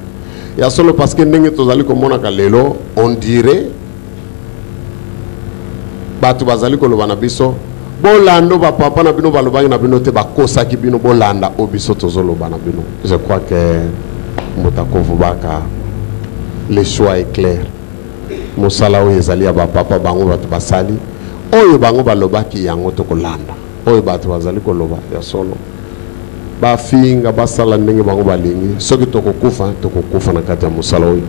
ya solo parce que ndenge tozali komonaka lelo on dirait bato bazali koloba na biso bolando bapapa na bino balobaki na bino te bakosaki bino bolanda o biso tozoloba na bino. Je crois que motakuvubaka le choix est clair. Mosala oyo ezali ya bapapa bango bato basali oyo bango balobaki yango tokolanda oyo bato bazali koloba ya solo bafinga basala ndenge bango balingi soki tokokufa na kati ya mosala oyo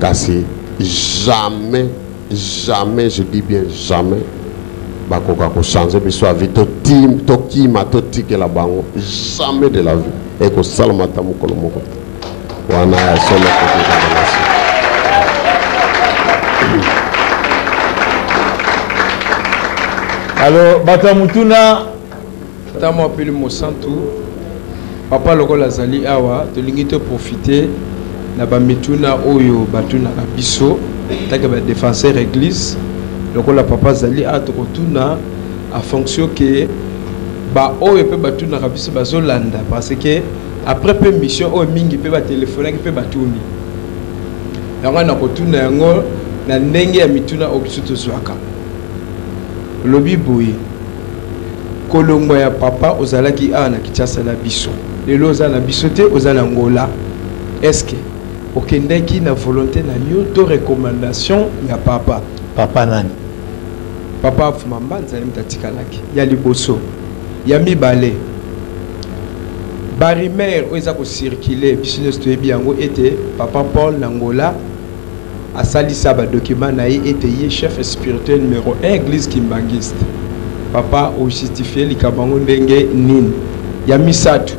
kasi jamais je dis bien jamais bakoka ko changer biso avis tokima totikela bango jamais de la vie et ko salamata mokolo moko wana ya solo kokoka. Alors, Batamutuna, Tamo appelé Mosantu, papa lokola zali awa, to lingito profiter na ba mituna oyo batuna abiso, taka ba défenseur église, lokola papa zali a to kotuna a fonction que ba oyo pe batuna abiso bazolanda parce que après pe mission oyo mingi pe ba téléphoner pe batuni. Yango na kotuna yango na ndenge ya mituna obiso to zwaka. Lobi boye kolongo ya papa ozalaki ana Kinshasa na biso lelo oza na biso te oza na Angola est-ce que okendeki na volonté na yo to recommandation ya papa nani papa fumamba nzali mutatikalaki ya liboso ya mibale barimer oza ko circuler business to ebi yango ete papa Paul na Angola asalisa ba document na ye ete ye chef spirituel numéro 1 église kimbangiste papa o justifier likabango ndenge nini ya misatu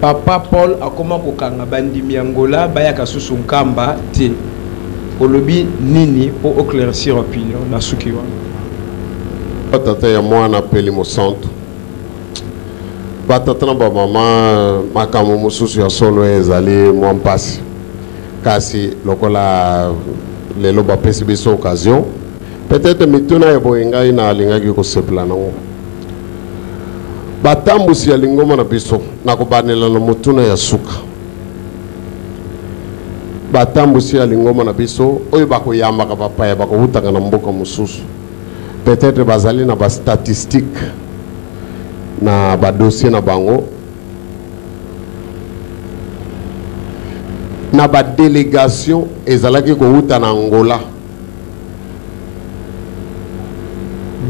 papa Paul akoma kokanga bandimi Angola bayaka susu nkamba te olobi nini po éclaircir opinion na suki wana tata ya mwana peli mosantu batata na ba mama makambo mosusu ya solo ezali mwa mpasi kasi lokola lelo bapesi biso occasion peut-être mituna ya boyenga ina alingaki ko sepla nango batambusi ya lingoma na biso na kobanela na mutuna ya suka batambusi ya lingoma na biso oyo bakoyambaka bapaya bakowutaka na mboka mosusu peut-être bazali na ba statistique na ba dossier na bango na ba délégation ezalaki kowuta na Angola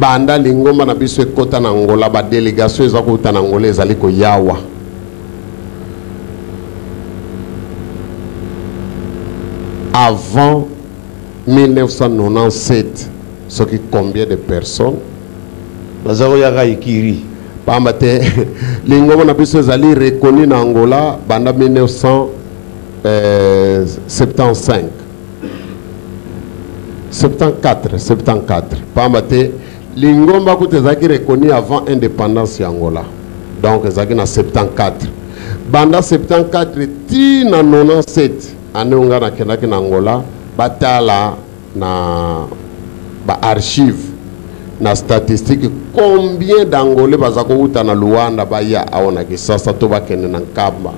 banda lingoma na biso ekota na Angola ba délégation eza kowuta na Angola ezali koyawa avant 1997 ce qui combien de personnes bazaro yaka ikiri pambate lingoma na biso ezali reconnu na Angola banda 1975 74 pambate lingomba kuti ezalaki reconnu avant indépendance ya Angola donc ezalaki na 74 banda 74 ti na 97 ane unga na kendaki na Angola batala na ba archive na statistique combien d'Angolais bazako uta na Luanda baya aona kisasa to bakende na Nkamba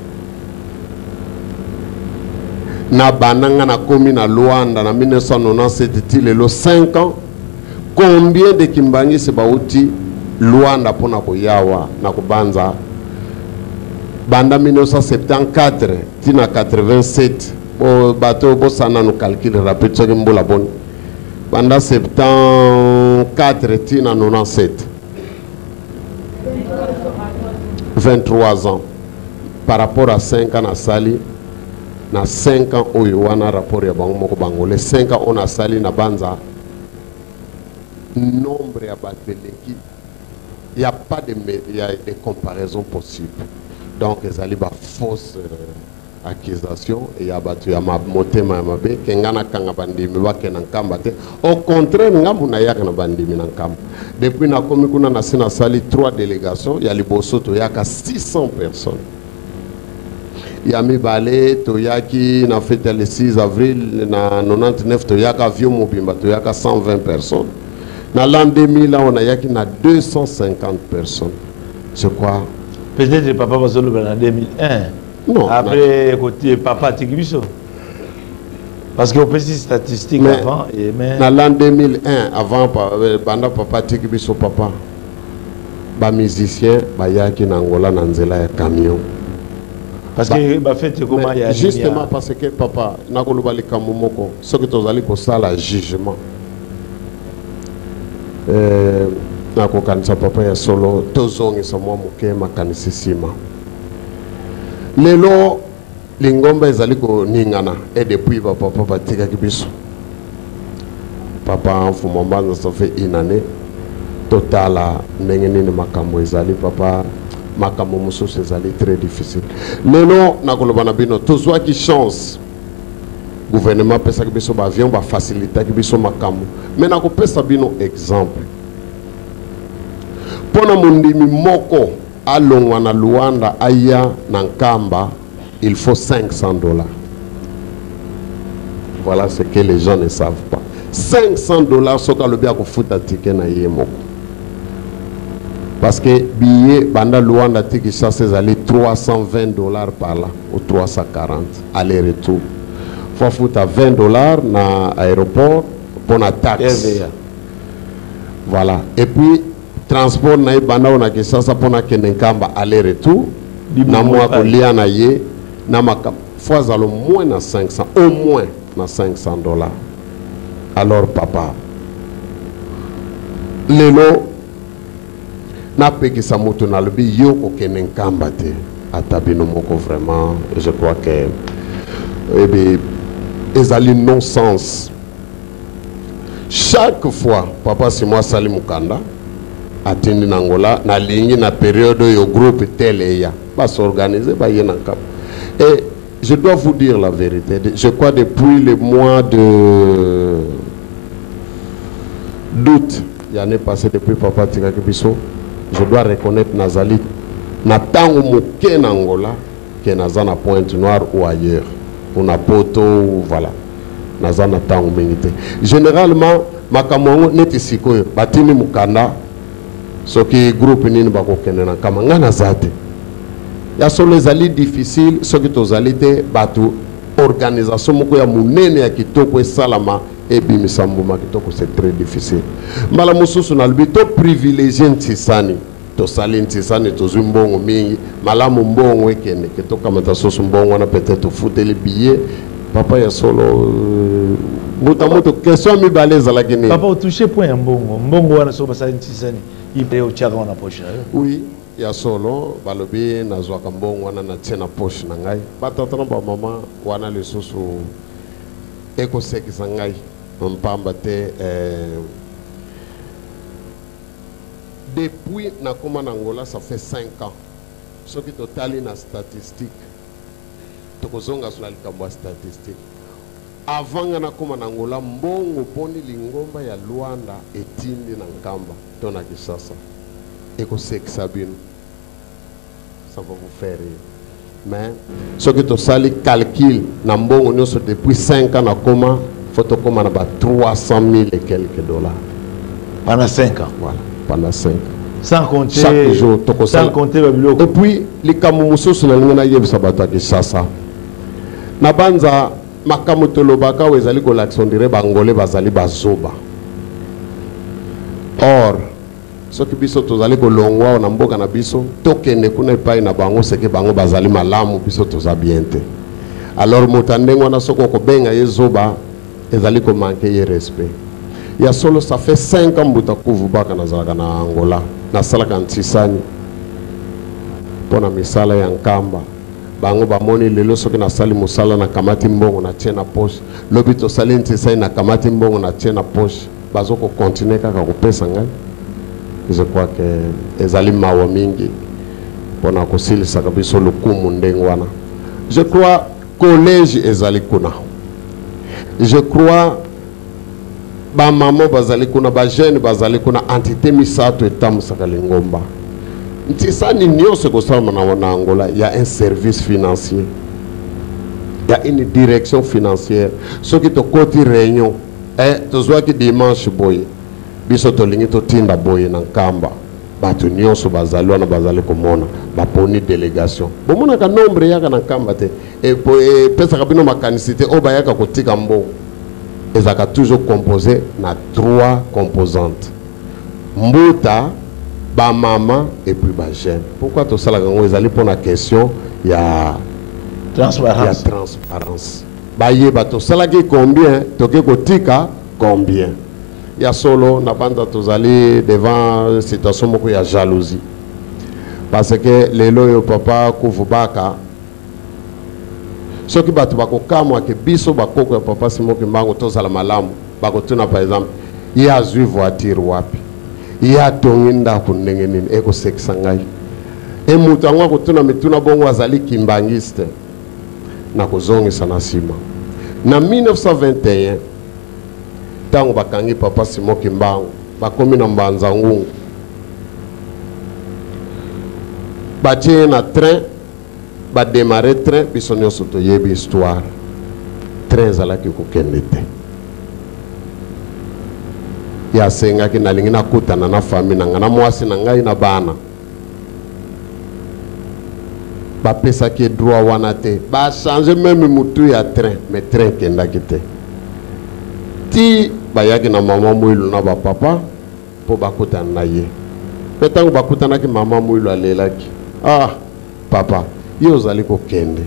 na bananga na komi na Luanda na 1997 tilelo 5 ans combien de kimbangi se bauti Luanda pona koyawa na kubanza banda 1974 tina 87 bo bato bo sana no calcul rapide so mbola bon banda 74 tina 97 23 ans par rapport à 5 ans na sali na 5 ans oyo wana rapport ya bango moko bango les 5 ans on a sali na banza nombre ya bateleki il y a pas de comparaison possible donc ezali ba fausse accusation et ya batu ya motema ya mabe kengana kanga bandimi bake na Nkamba te au contraire ngambu na yaka na bandimi na Nkamba depuis na komi kuna na sina sali 3 délégations ya liboso to yaka 600 personnes ya mibale to yaki na fête le 6 avril na 99 to yaka vieux mobimba to yaka 120 personnes na l'an 2000 là on a yaki na 250 personnes je crois peut-être papa bazolo en 2001 non après côté papa Tikibiso parce que on peut dire statistique mais, avant et mais dans l'an 2001 avant pendant papa Tikibiso papa ba musicien ba yaki na Angola na nzela ya camion parce que ba fête comment il y a justement parce que papa na koloba likambo moko ce que tozali ko sala jugement na kokanisa papa ya solo tozongisa mwa moke makanisi sima lelo lingomba ezali koningana et depuis papa batikaki biso papa mfumo mbanza ça fait une année totala ndenge nini makambo ezali papa makambo mosusu ezali très difficile lelo nakoloba na bino tozwaki chance gouvernement pesaki biso baavion bafacilitaki biso makambo me nakopesa bino exemple pona mondimi moko alongwa na Luanda aya na Nkamba il faut $500. Voilà ce que les gens ne savent pas. $500 soka lobi akofuta ticket na ye moko. Parce que billet banda Luanda tiki chasse ezali $320 par là ou 340 aller-retour. Faut futa $20 na aéroport pour la taxe. Voilà. Et puis transport na banda ona kisasa pona kende Nkamba aller-retour na mwa kolia na ye na maka fois au moins na 500 au moins na $500. Alors papa lelo na pekisa moto na lobi yo ko kende Nkamba te atabino moko vraiment je crois que ezali non sens chaque fois papa c'est moi Sali Mukanda attendi na Angola na lingi na période yo groupe teleya ba s'organiser ba yena Nkamba. Et je dois vous dire la vérité, je crois depuis le mois de d'août l'année passée depuis papa Tikaki Biso, je dois reconnaître Nazali na tango moke na Angola que naza na Pointe-Noire ou ailleurs ou na Poto ou voilà naza na tango mingite généralement Makamongo neti sikoyo batini mukanda soki groupe nini bakokende na kama ngana zate ya solo ezali difficile soki tozali te batu organisation moko ya munene ya kitoko esalama ebimisa mbuma kitoko, c'est très difficile. Mbala mosusu na lobi to privilégier ntisani tosali ntisani tozwi mbongo mingi malamu mbongo ekende kitoka mata sosu mbongo wana peut-être ofuteli billet papa ya solo moto question mibale ezalaki nini papa otouché point ya mbongo wana so basali ntisani ipe otiaka wana poche oui ya solo balobi nazwaka mbongo wana na tie na poche na ngai batata na bamama wana lisusu ekosekisa ngai mpamba te depuis nakoma na Angola ça fait 5 ans soki totali na statistique tokozonga sur likambo ya statistique avant nga nakoma na Angola mbongo poni lingomba ya Luanda etindi na Nkamba to na Kisasa ekosekisa bino ça va vous faire rire mais soki tosali calcul na mbongo nyonso depuis 5 ans nakoma faut tokoma na ba 300 000 et quelques dollars pendant 5 ans. Voilà, pendant 5 ans. Sans compter chaque jour sans compter babiloko. Et puis les kamususu na ngana yebisa bato Kinshasa na banza makamu tolobaka wezali ko laksondire bangole bazali bazoba or soki biso tozali kolongwa na mboka na biso tokende kuna epai na bango seke bango bazali malamu biso toza bien te alors motandengo na soko ko benga yezoba ezali ko manquer ye respect ya solo ça fait 5 ans mbuta kuvubaka na zalaka na Angola na salaka ntisani pona misala ya Nkamba bango bamoni lelo soki na sali musala na kamati mbongo na tie na poche lobi to sali ntisani na kamati mbongo na tie na poche bazoko continuer kaka kopesa ngai. Je crois que ezali mawa mingi pona kosilisa biso lukumu ndenge wana. Je crois collège ezali kuna. Je crois ba maman bazali kuna ba jeune bazali kuna entité misato etamusaka lingomba. Ntisani nyonso kosala na Angola, il y a un service financier. Il y a une direction financière. Ceux qui te côté réunion, tu vois que dimanche boy, biso to lingi to tinda boy na Nkamba. Batu nyonso bazali wana bazali komona, ba poni délégation. Bomona ka nombre yaka na Nkamba te. Et pesa kabino makanisité o ba yaka kotika mbo. Ezaka toujours composé na 3 composantes. Mbuta, ba maman et puis ba jeune. Pourquoi tout ça là quand ezali pour la question il y a transparence. Il y a transparence. Ba yeba to ça là qui combien, to ke kotika combien. Il y a solo na banda tozali devant situation moko ya jalousie. Parce que lelo yo papa kuvubaka soki batu bakokamwa ke biso bakoko ya papa Simon Kimbangu tozala malamu bakotuna par exemple ya azwi voiture wapi ya tonginda kunenge nini eko sekisa ngai e mutu ango akotuna mituna bongo azali kimbangiste na kozongisa na sima na 1921 tango bakangi papa Simon Kimbangu bakomi na Mbanza Ngungu batie na train ba démarrer train biso nyonso toyebi histoire train ezalaki kokende te ya sengaki nalingi nakutana na famille na ngai na mwasi na ngai na bana bapesaki droit wana te bachange même mutu ya train mais train kendaki te ti bayaki na mama Mwilu na bapapa mpo bakutana na ye mpe ntango bakutanaki mama Mwilu alelaki ah papa yo ozali kokende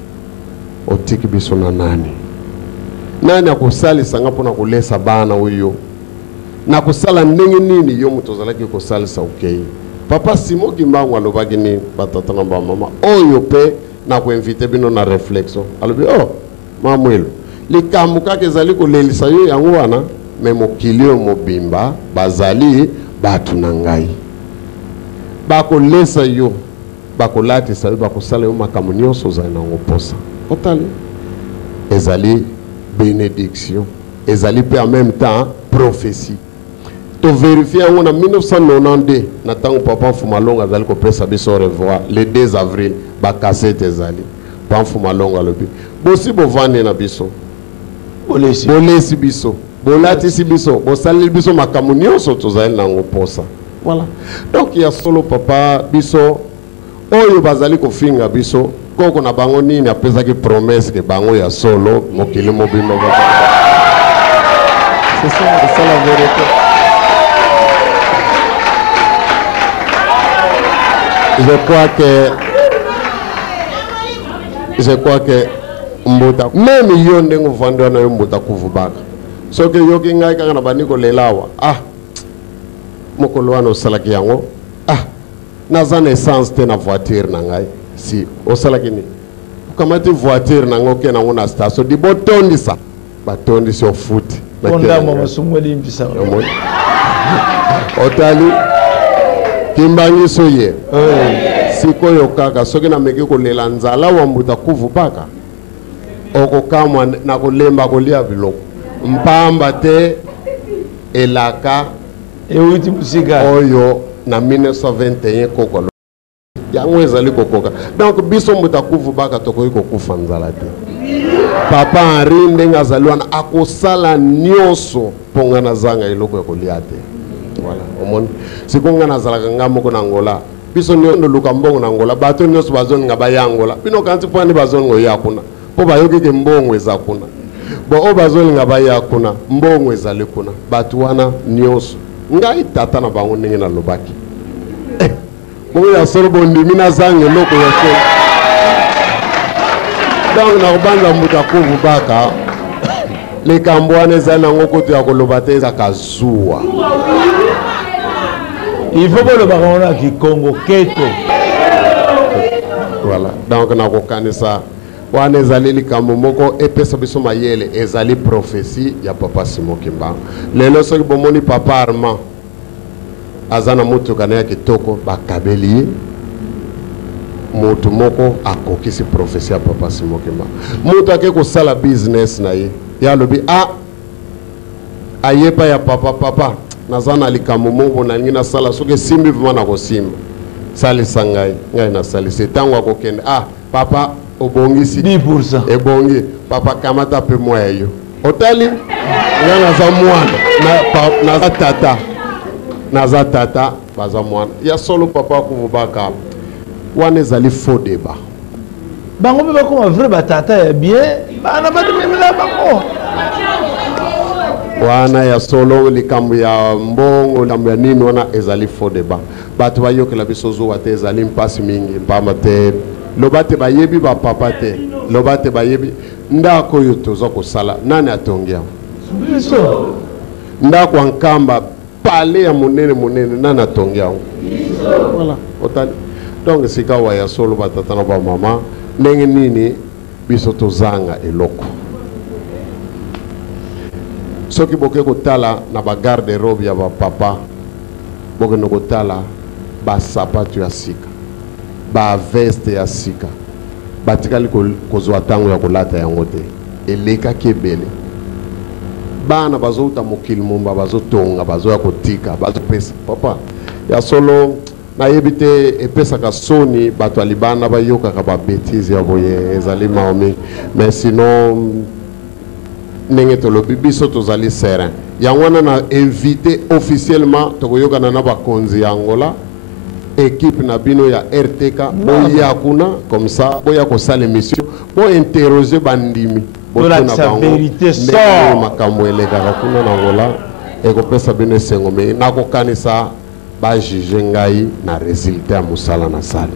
otiki biso na nani akosalisa nga mpona kolesa bana oyo nakosala ndenge nini yo moto ozalaki kosalisa okei papa Simon Kimbangu alobaki nini batata na bamama oyo mpe nakoinvite bino na réflexion alobi oh mama Mwilu likambo kaka ezali kolelisa yo yango wana me mokili oyo mobimba bazali batu na ngai bakolesa yo bakolati sabi bakosala yo makambo nyonso ozali nango posa otali ezali bénédiction ezali mpe en même temps prophétie to vérifie yango na 1992 na ntango papa Mfumalongo azali kopesa biso au revoir le 2 avril bakasete ezali papa Mfumalongo alobi bosi bovandi na biso bolesi biso bolatisi biso bosaleli biso makambo nyonso tozali nango posa. Voilà. Donc il y a solo papa biso oyo bazali kofinga biso koko na bango nini apesaki promesse ke bango ya solo mokili mobimba. C'est ça la vérité. Je crois que mbota même yo ndengo vandwa na yo mbota kuvubaka soki yoki ngai kaka na baniko lelawa mokolo wana osalaki yango naza na essence te na voiture na ngai si osalaki nini okamati voiture na ngo ke nango na station di botondisa batondisi ofuti kondama masumweli mpisa otali kimbangiso ye sikoyo kaka soki nameki kolela nzala wa mbuta kuvubaka okokamwa na kolemba kolia biloko mpamba te elaka euti musika oyo na 1921 kokolo yango ezali kokoka donc biso mbuta kuvubaka tokoki kokufa nzala te papa Henri ndenge azali wana akosala nyonso mponga nazanga eloko ya kolia te. Voilà, omoni sikonga nazalaka nga moko na Angola biso nyondo luka mbongo na Angola bato nyonso bazoni nga bayangola bino kanti pwani bazoni ngo yakuna po bayoki ke mbongo eza kuna bo o bazoni nga bayakuna mbongo ezali kuna bato wana nyonso ngai tata na bango ndenge na lobaki bongo ya solo bondimi nazanga eloko ya solo donc na kobanda mbuta kuvubaka likambo wana eza nango koto ya koloba te ezaka zuwa. Il faut que le baron a qui Congo keto. Voilà. Donc na kokanisa wana ezali likambo moko epesa biso mayele ezali prophétie ya papa Simon Kimbangu. Lelo soki bomoni papa Armand azana mutuka na ya kitoko bakabeli mutu moko akokisi prophétie ya papa Simon Kimbangu. Mutu ake kosala business na ye ya lobi ayepa ya papa nazana likambo moko na ngina sala soki simbi vima na kosimba salisa ngai na salisa tango akokende papa obongisi 10% ebongi papa kamata pe moya yo otali nga naza mwana naza tata baza mwana ya solo papa kuvubaka wana ezali faux débat bango mpe bakoma vrai batata ya bien bana batememela bango wana ya solo likambo ya mbongo likambo ya nini wana ezali faux débat bato bayokela biso zuwa te ezali mpasi mingi mpamba te loba te bayebi bapapa te loba te bayebi ndako oyo toza kosala nani atongi yango ndako ya nkamba pale ya monene nani atongi yango voilà otali donc sika wa ya solo batata na bamama ndenge nini biso tozanga eloko soki boke kotala na bagarde robe ya bapapa bokende kotala basapatu ya sika baveste ya sika batikali kozwa ntango ya kolata yango te elekaki ebele bana bazouta mokili momba bazotonga bazoya kotika bazopesa papa ya solo nayebi te epesaka soni bato ya libanda bayokaka babétise ya boye ezali maomi mais sinon ndenge tolobi biso tozali serein yango wana na invité officiellement tokoyokana na bakonzi ya Angola équipe na bino ya RTK boya kuna comme ça boya kosala émission bo interroger bandimi botuna bango ndenge makambo elekaka kuna na Angola ekopesa bino esengo me nakokanisa bajuge ngai na résultat ya mosala na sali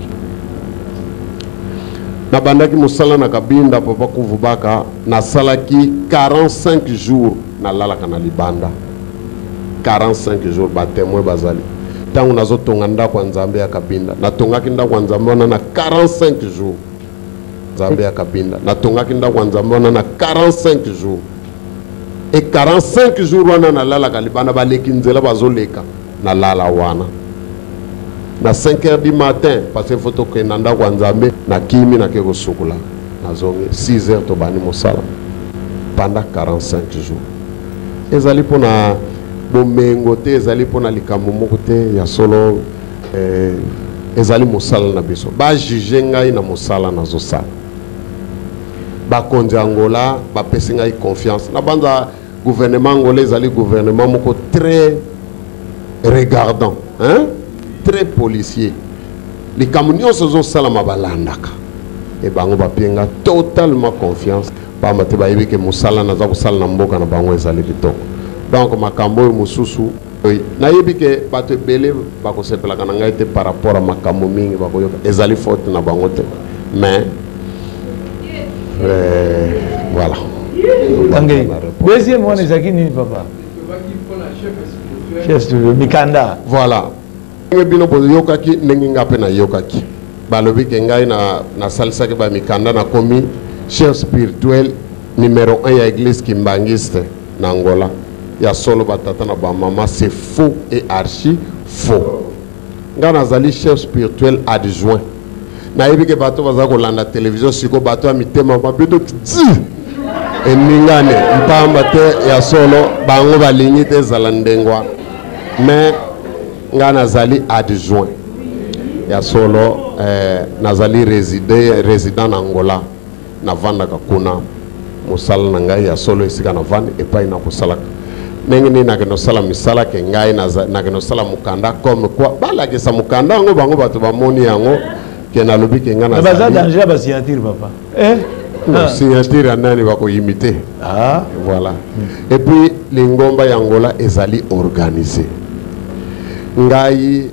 nabandaki mosala na kabinda papa kuvubaka nasalaki 45 jours nalalaka na libanda 45 jours batemoin bazali ntango nazotonga ndako ya nzambe ya kabinda natongaki ndako ya nzambe wana na 45 jours nzambe ya kabinda natongaki ndako ya nzambe wana na 45 jours et 45 jours wana nalalaka libanda baleki nzela bazoleka nalala wana na 5h du matin parce que faut que nanda kwa nzambe na kimi na keko sukula nazongi 6h to bani mosala pendant 45 jours ezali pona bomengo te ezali pona likambo moko te ya solo ezali mosala na biso ba juge ngai na mosala nazosala bakonzi Angola bapesi ngai confiance na banza gouvernement angolais ezali gouvernement moko très regardant, hein? Très policier. Les camions se sont salama balandaka. Et bango bapienga totalement confiance. Ba mate ba yebi ke musala na za kusala na mboka na bango ezali kitoko. Donc makambo mususu na yebi ke bato ebele bakosepelaka na ngai te par rapport à makambo mingi bakoyoka ezali faute na bango te. Mais voilà. Deuxième one ezaki nini papa? Chef studio Mikanda. Voilà. Bino po yokaki ndenge ngape na yokaki. Balobi ke ngai na salisa ke ba Mikanda na komi chef spirituel numéro 1 ya église kimbangiste na Angola. Ya solo batata na ba mama, c'est faux et archi faux. Nga nazali chef spirituel adjoint. Na yebi ke bato baza kolanda télévision siko bato amitema babedo ti. Eningane mpamba te ya solo bango balingi te zalandengwa. Mais nga nazali adjoint ya solo nazali résident na Angola na vanda kakuna musala na ngai ya solo esika na vanda epai na kosalaka ndenge nini nakenosala misala ke ngai nakenosala mukanda comme quoi balakisa mukanda yango bango bato bamoni yango ke nalobi ke nga nazali baza danger ba signature papa signature nani bakoyimite voilà et puis lingomba ya Angola ezali organisé ngai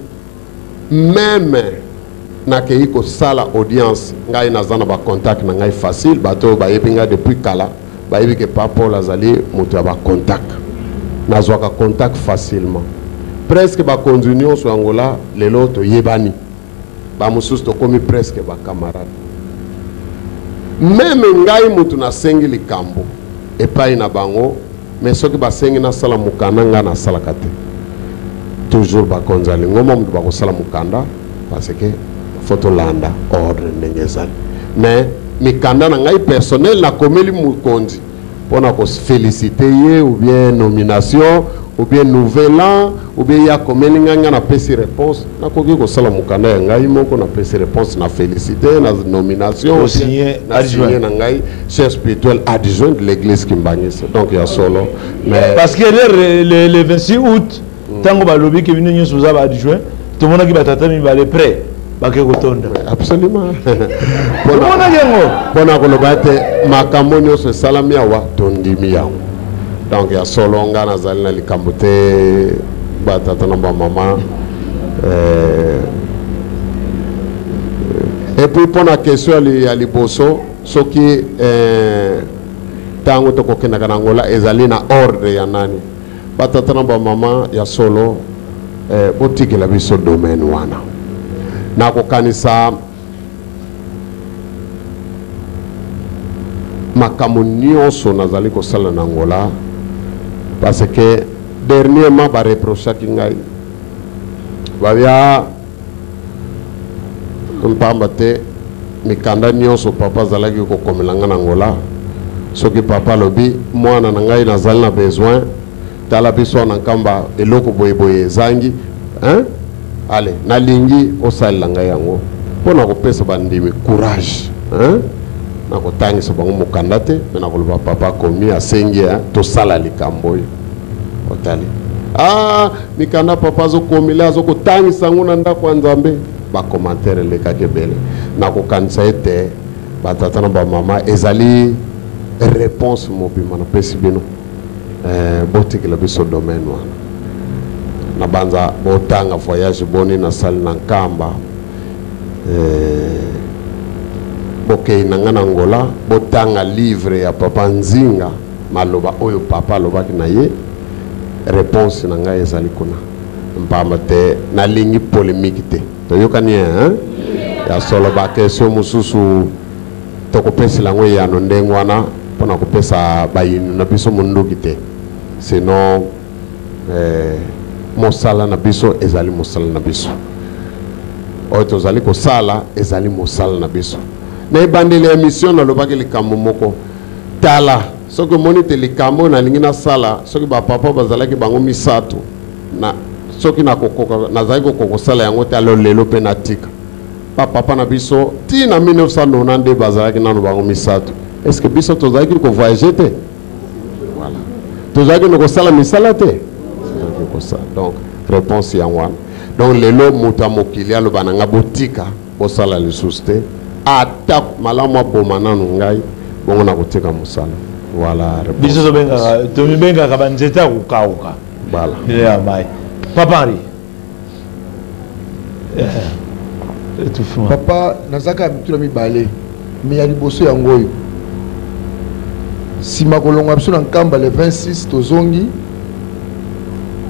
même nakei ko sala audience ngai nazana ba contact na ngai facile bato ba yebinga depuis kala ba yebi ke papa lazali mutu ba contact nazwaka contact facilement presque ba continuer sur Angola lelo to yebani ba mususu to komi presque ba camarade même ngai mutu na sengi likambo epai na bango mais soki ba sengi na sala mukana nga na sala kate toujours bakonzali ngoma mtu bakosala mukanda parce que photo landa ordre ndengezali mais mikanda na ngai personnel na komeli mukonzi pona ko féliciter ye ou bien nomination ou bien nouvel an ou bien ya komeli nganga na pesi réponse na koki ko sala mukanda ya ngai moko na pesi réponse na féliciter na nomination signé na ngai chef spirituel adjoint de l'église Kimbangisa donc ya solo mais parce que le 26 août tango balobi ke bino nyonso za ba adjoint to mona ki batata mi bale prêt bake kotonda absolument pona yango pona ko lobate makambo nyonso salami awa tondimi yango donc ya solo nga nazali na likambo te batata na ba mama et puis pona question ya liboso soki tango to kokenda kana Angola ezali na ordre ya nani batata na ba mama ya solo botiki la biso domaine wana na kokanisa makambo nyonso nazali kosala na Angola parce que dernièrement ba reprochaki ngai babia mpamba te mikanda nyonso papa zalaki kokomelanga na Angola soki papa lobi mwana na ngai nazali na besoin tala biso na nkamba eloko boyeboye zangi hein allez nalingi osala ngai yango pona kopesa bandimi courage hein na kotangisa bango mokanda te na koloba papa komi asengi to sala likambo otali mikanda papa zo komila zo kotangisa ngona ndako ya Nzambe ba commentaire lekake bele na kokanisa ete batata na ba mama ezali réponse mobima na pesi bino botiki la biso domaine wana na banza botanga voyage boni na sali na nkamba bokei na nga na Angola botanga livre ya papa Nzinga maloba oyo papa alobaki na ye réponse na ngai ezali kuna mpamba te nalingi polémique te toyokani hein ya solo ba question mususu tokopesela ngo yano ndenge wana mpona kopesa bayini na biso munduki te sinon mosala na biso ezali mosala na biso oyo tozali kosala ezali mosala na biso na ebandeli émission nalobaki likambo moko tala soki omoni te likambo nalingi nasala soki bapapa bazalaki bango misato na soki nazalaki kokoka kosala yango te alo lelo mpe natika bapapa na biso ti na 1990 bazalaki nano bango misato est ce que biso tozalaki kovoyage te voilà tozalaki na kosala misala te donc réponse ya wana donc lelo moto ya mokili aloba na nga botika bosala lisusu te ata malamu aboma nanu ngai bongo na kotika mosala voilà biso tomibengaka banzete ya kokauka voilà ya mai papa Henri papa nazaka mituna mibale me ya liboso yango oyo nsima kolonga biso na nkamba le 26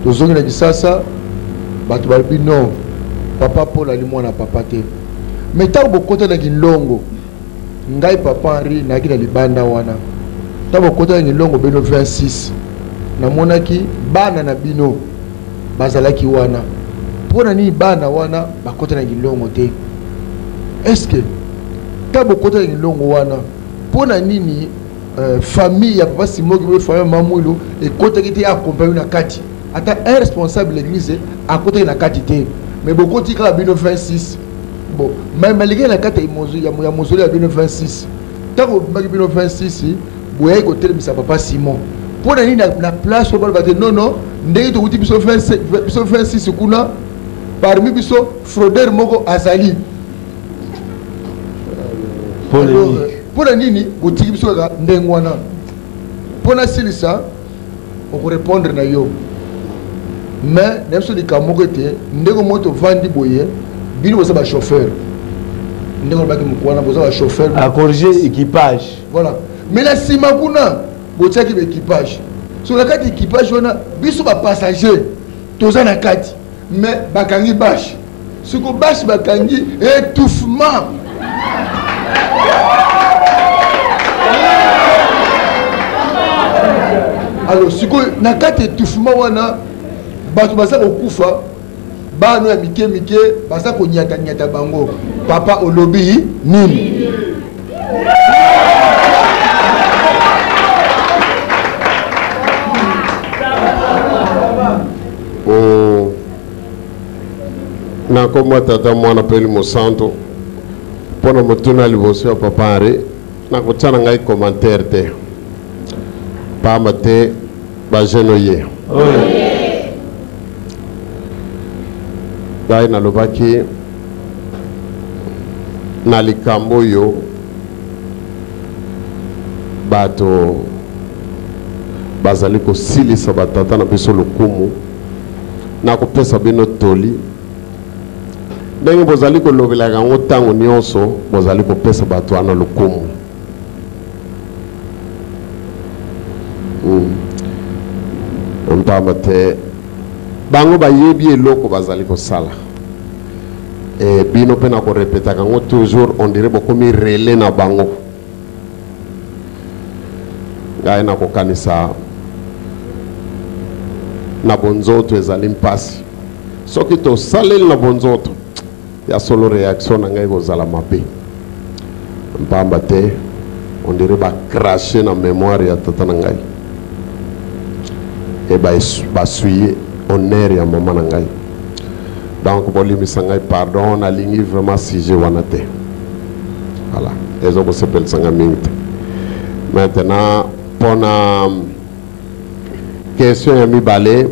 tozongi na kisasa bato balobi non papa Paul ali mwana papa te me ntango bokotanaki nlongo ngai papa Henri nayaki na libanda wana ntango bokotanaki nlongo bino 26 namonaki bana na bino bazalaki wana mpona nini bana wana bakotanaki nlongo te eske ntango bokotanaki nlongo wana mpona nini famille ya papa Simoki be famille Mamwilo ekotaki te accompagner na kati ata un responsable l'église akotaki na kati te mais bokoti kala bino 26 bon mais leki na kati ya mozoli ya bino 26 ntango bimaki bino 26 boyaki kotelemisa papa Simon mpona nini na place oyo baloba te non ndenge tokuti biso 26 kuna parmi biso fraudeur moko azali mpona nini botiki biso kaka ndenge wana mpona silisa okorépondre na yo mais na biso likambo moko ete ndenge moto vandi boye bino boza bachauffeur ndenge olobaki moku wana boza bachauffeur acorriger équipage voilà mais na nsima kuna botiaki baéquipage so na kati équipage wana biso bapassager toza na kati mais bakangi bashe siko bashe bakangi étouffement alors sikoyo na kati étouffement wana bato baza kokufa bano ya mike mike baza konyata bango papa olobi nini na komwa tata mwana peli mosanto mpona motuna liboso ya papa Henri na kotia na ngai commentaire te pamba te bajeno ye ngai nalobaki na likambo oyo bato bazali kosilisa batata na biso lokumu na kopesa bino toli ndenge bozali kolobelaka yango ntango nyonso bozali kopesa bato wana lokumu mpamba te bango bayebi eloko bazali kosala bino mpe na korepetaka yango toujours on dirait bokomi relais na bango ngai nakokanisa na bonzoto ezali mpasi soki tosaleli na bonzoto ya solo réaction na ngai kozala mabe mpamba te on dirait bacrache na mémoire ya tata na ngai e basuye honneur ya mama na ngai donc bolimisa ngai pardon nalingi vraiment sujet wana te voilà ezo bosepelisa ngai mingi te maintenant mpona question ya mibale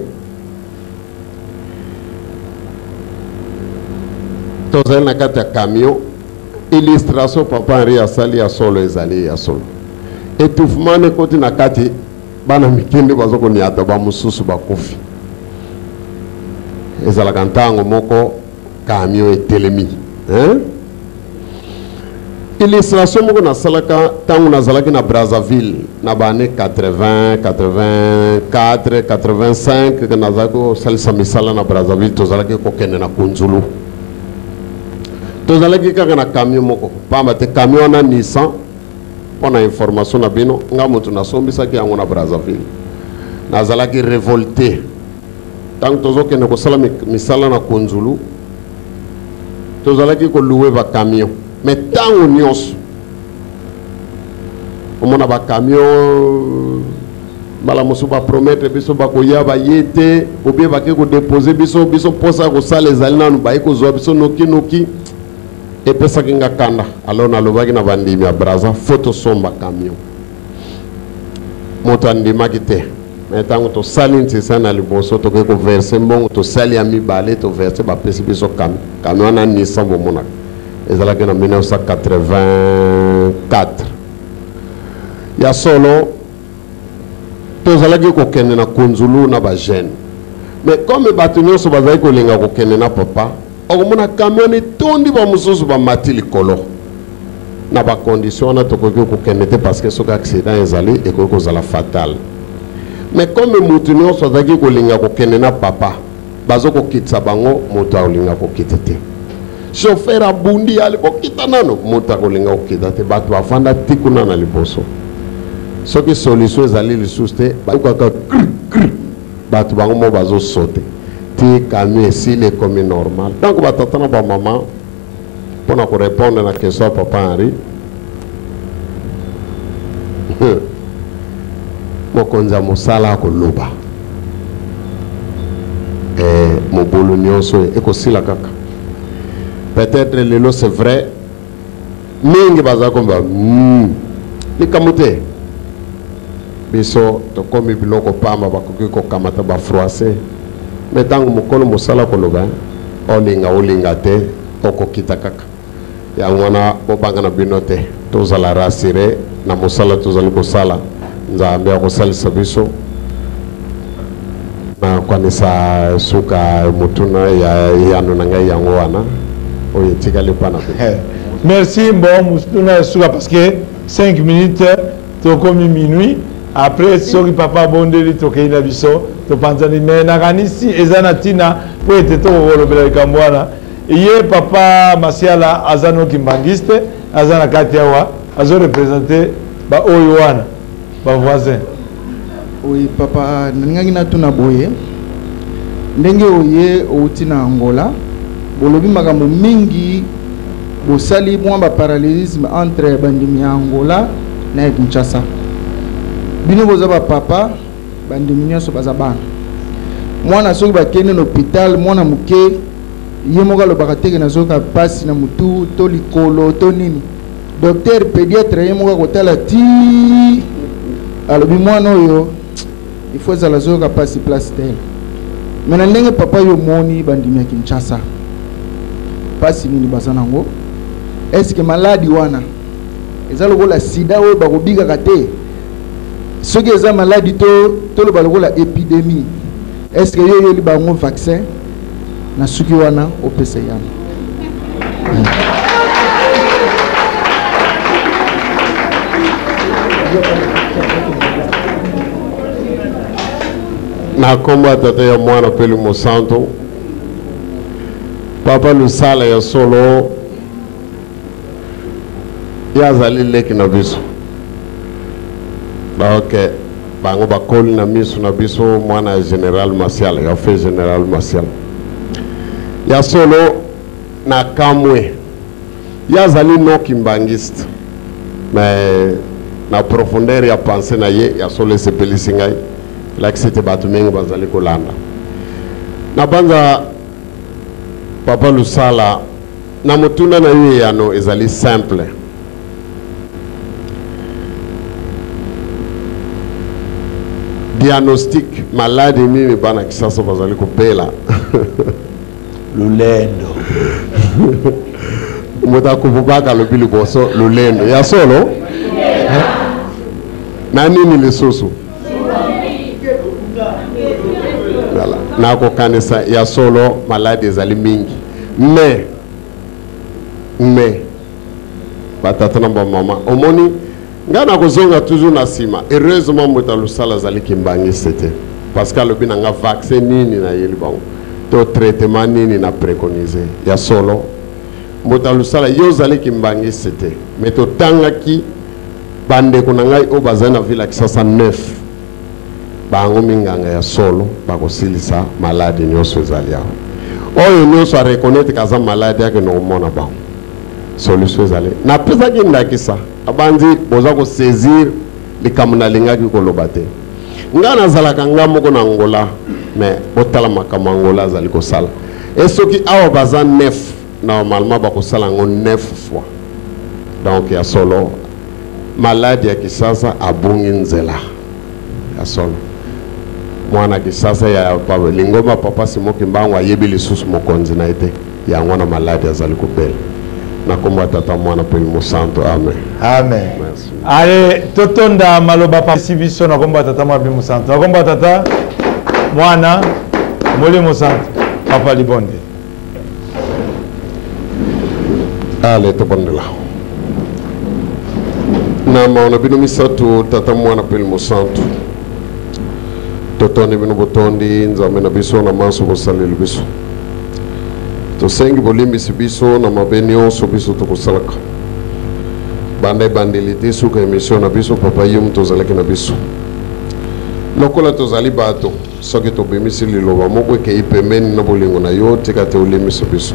tozali na kati ya camion illustration papa Henri asali ya solo ezali ya solo étouffement ekoti na kati bana mikende bazokoniata bamosusu bakufi ezalaka ntango moko camion etelemi illustration moko nasalaka ntango nazalaki na Brazzaville na baane 80 84 85 nazalaki kosalisa misala na Brazzaville tozalaki kokende na Kunzulu tozalaki kaka na camion moko pamba te camion wana Nissan mpona information na bino nga moto nasombisaki yango na Brazzaville nazalaki révolté ntango tozokende kosala misala na Kunzulu tozalaki koluwe bacamion mais ntango nyonso omona bacamion mbala mosusu bapromettre biso bakoya baye te obie bake kodepose biso mposa kosala ezali nanu baye kozwa biso noki epesaki nga kanda alors nalobaki na bandimi ya Brazza fo tosomba camion moto andimaki te mais tant que tu sali ça na liboso to ko verser mbongo to sali ami balé to verser ba pesi biso camion na Nissan bomona ezala que en 1984 ya solo to zala ko kende na kunzulu na ba jeune mais comme batunyo so bazai ko linga ko kende na papa okomona camion tondi ba mususu ba matili kolo na ba condition na to ko kende te parce que so ka accident ezali et ko zala fatal. Mais comme mutu nyonso azaki kolinga kokende na papa bazo kokitisa bango moto akolinga kokita te chauffeur abundi ali kokita nano moto akolinga kokita te bato bafanda tikuna na liboso soki solution ezali lisusu te bakaka bato bango mo bazo sote ti camion esili ekomi normal. Donc batata na bamama mpona korépondre na question ya papa Henri mokonza mosala koloba mobulu nyonso ekosila kaka peut-être lelo c'est vrai mingi baza komba likambo te biso tokomi biloko pamba bakoki kokamata bafroise mais ntango mokolo mosala koloba olinga te okokita kaka yango wana bobanga na bino te tozala rasire na mosala tozali kosala nzambe akosalisa biso na kwanisa suka mutuna yano na ngai yango wana oyo etikali pana pe. Merci bon mutuna suka parce que 5 minutes tokomi minuit après soki papa bondeli tokei na biso topanzani mais nakanisi eza na tina po ete tokolobela likambo wana ye papa Masiala aza noki mbangiste aza na kati awa azo représenter ba oyo wana ba voisin. Oui papa nangaki na tuna boye ndenge oye outi na Angola bolobi makambo mingi bosali mwa ba parallélisme entre bandimi ya Angola na Kinshasa bino boza ba papa bandimi nyonso baza bana mwana soki bakende na hôpital mwana muke ye moko alobaka teke nazoka pasi na mutu to likolo to nini docteur pédiatre ye moko akotala ti alobi mwana oyo il faut ezala zoyoka pasi place tele me na ndenge papa yo moni bandimi ya Kinshasa pasi nini baza nango eske maladi wana eza lokola sida oyo bakobikaka te soki eza maladi toloba lokola épidémie eske yo yoli bango vaccin na suki wana opesa yana na komba tata ya mwana peli mosanto papa lusala ya solo yazali leki na biso donc bango bakoli na miso na biso mwana ya général Masiala ya fait général Masiala ya solo na kamwe yazali noki mbangiste mais na profondeur ya pensée na ye ya solo sepelisi ngai like c'était batu mengi bazali kolanda na banza papa lusala na mutuna na ye yano ezali simple diagnostic maladi mimi bana kisasa bazali kopela lulendo muta kububaka lobili boso lulendo ya solo na nini lisusu na kokanisa ya solo maladi ezali mingi mais batata na bamama omoni nga na kozonga toujours na sima heureusement moto alusala azali kimbangisi te parce que alobi na nga vaccin nini na yeli bango to traitement nini na préconisé ya solo moto alusala yo ozali kimbangisi te mais totangaki bandeko na ngai oyo bazali na ville ya Kisasa 9 bango minganga ya solo bakosilisa maladi nyonso ezali awa oyo nyonso areconnaitre kaza maladi yake naomona bango solution ezali napesaki ndakisa abanzi boza kosaisir likambo nalingaki koloba te nga nazalaka nga moko na Angola mais botala makambo Angola azali kosala e soki awa baza 9 normalement bakosala yango 9 fois donc ya solo maladi ya Kisasa abungi nzela ya solo mwana kisasa ya lingoma papa Simon Kimbangu ayebi lisusu mokonzi na ete ya ngwana maladi azali kubela na komba tata mwana pe Musanto amen amen ale totonda maloba pa siviso na komba tata mwana pe Musanto na komba tata mwana mole Musanto papa libonde ale to bondela na maona bino misatu tata mwana pe Musanto totoni bino botondi nzambe na biso na maso bosaleli biso tosengi bolimbisi biso na mabe nyonso biso tokosalaka banda ebandeli te suka emission na biso papa ye moto ozalaki na biso lokola tozali bato soki tobimisi liloba moko ekei pembeni na bolingo na yo tika te olimbisa biso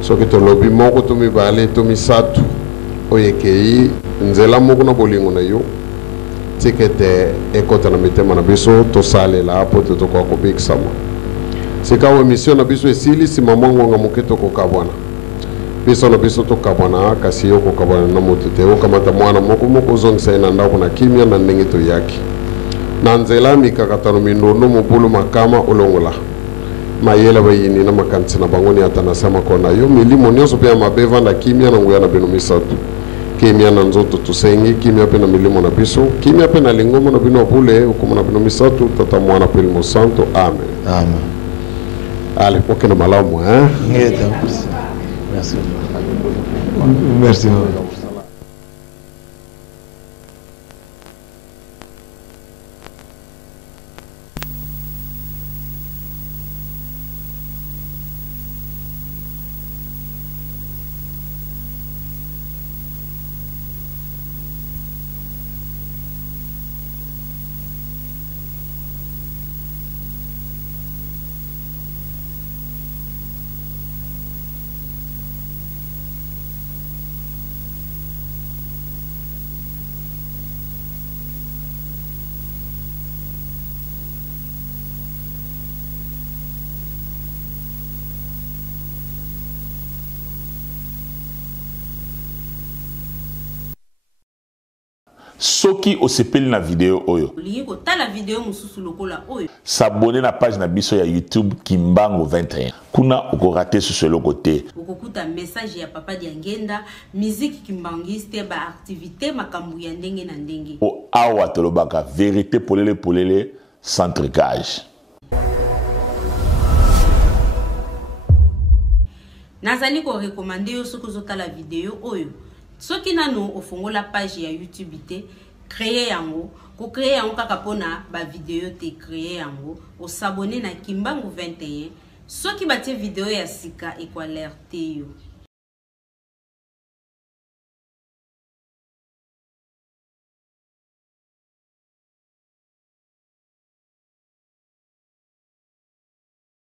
soki tolobi moko to mibale to misato oyo ekei nzela moko na bolingo na yo tika ete ekota na mitema na biso tosalela po te tokoka kobikisama sika emission na biso esili nsima mwangonga moke tokokabwana biso na biso tokabwana kasi yo kokabwana na moto te okamata mwana moko moko ozongisa ye na ndako na kimia na ndenge toyaki na nzela mikakatano mindondo mobulu makama olongola mayele bayini na makanisi na bango ni ata na sama kona yo milimo nyonso mpe ya mabe evanda kimia na nguya na bino misato kimia na nzoto tosengi kimia mpe na milimo na biso kimia mpe na lingombo na bino abule okoma na bino misato tata mwana mpe Limo Santo amen amen. Allez, pour que nous m'allons, hein? Merci. Merci. Soki osepeli na video oyo s'abonner na page na biso ya YouTube Kimbangu 21 kuna okorate sur le côté okokuta message ya papa Diangenda musique kimbangiste ba activité makambu ya ndenge na ndenge o awa tolobaka vérité polele sans tricage. Nazali ko recommander yo soki ozotala video oyo soki nano ofongola page ya YouTube te créer yango ko créer yango kaka pona ba video te créer yango o s'abonner na Kimbangu 21 soki batie video ya sika equalerte yo.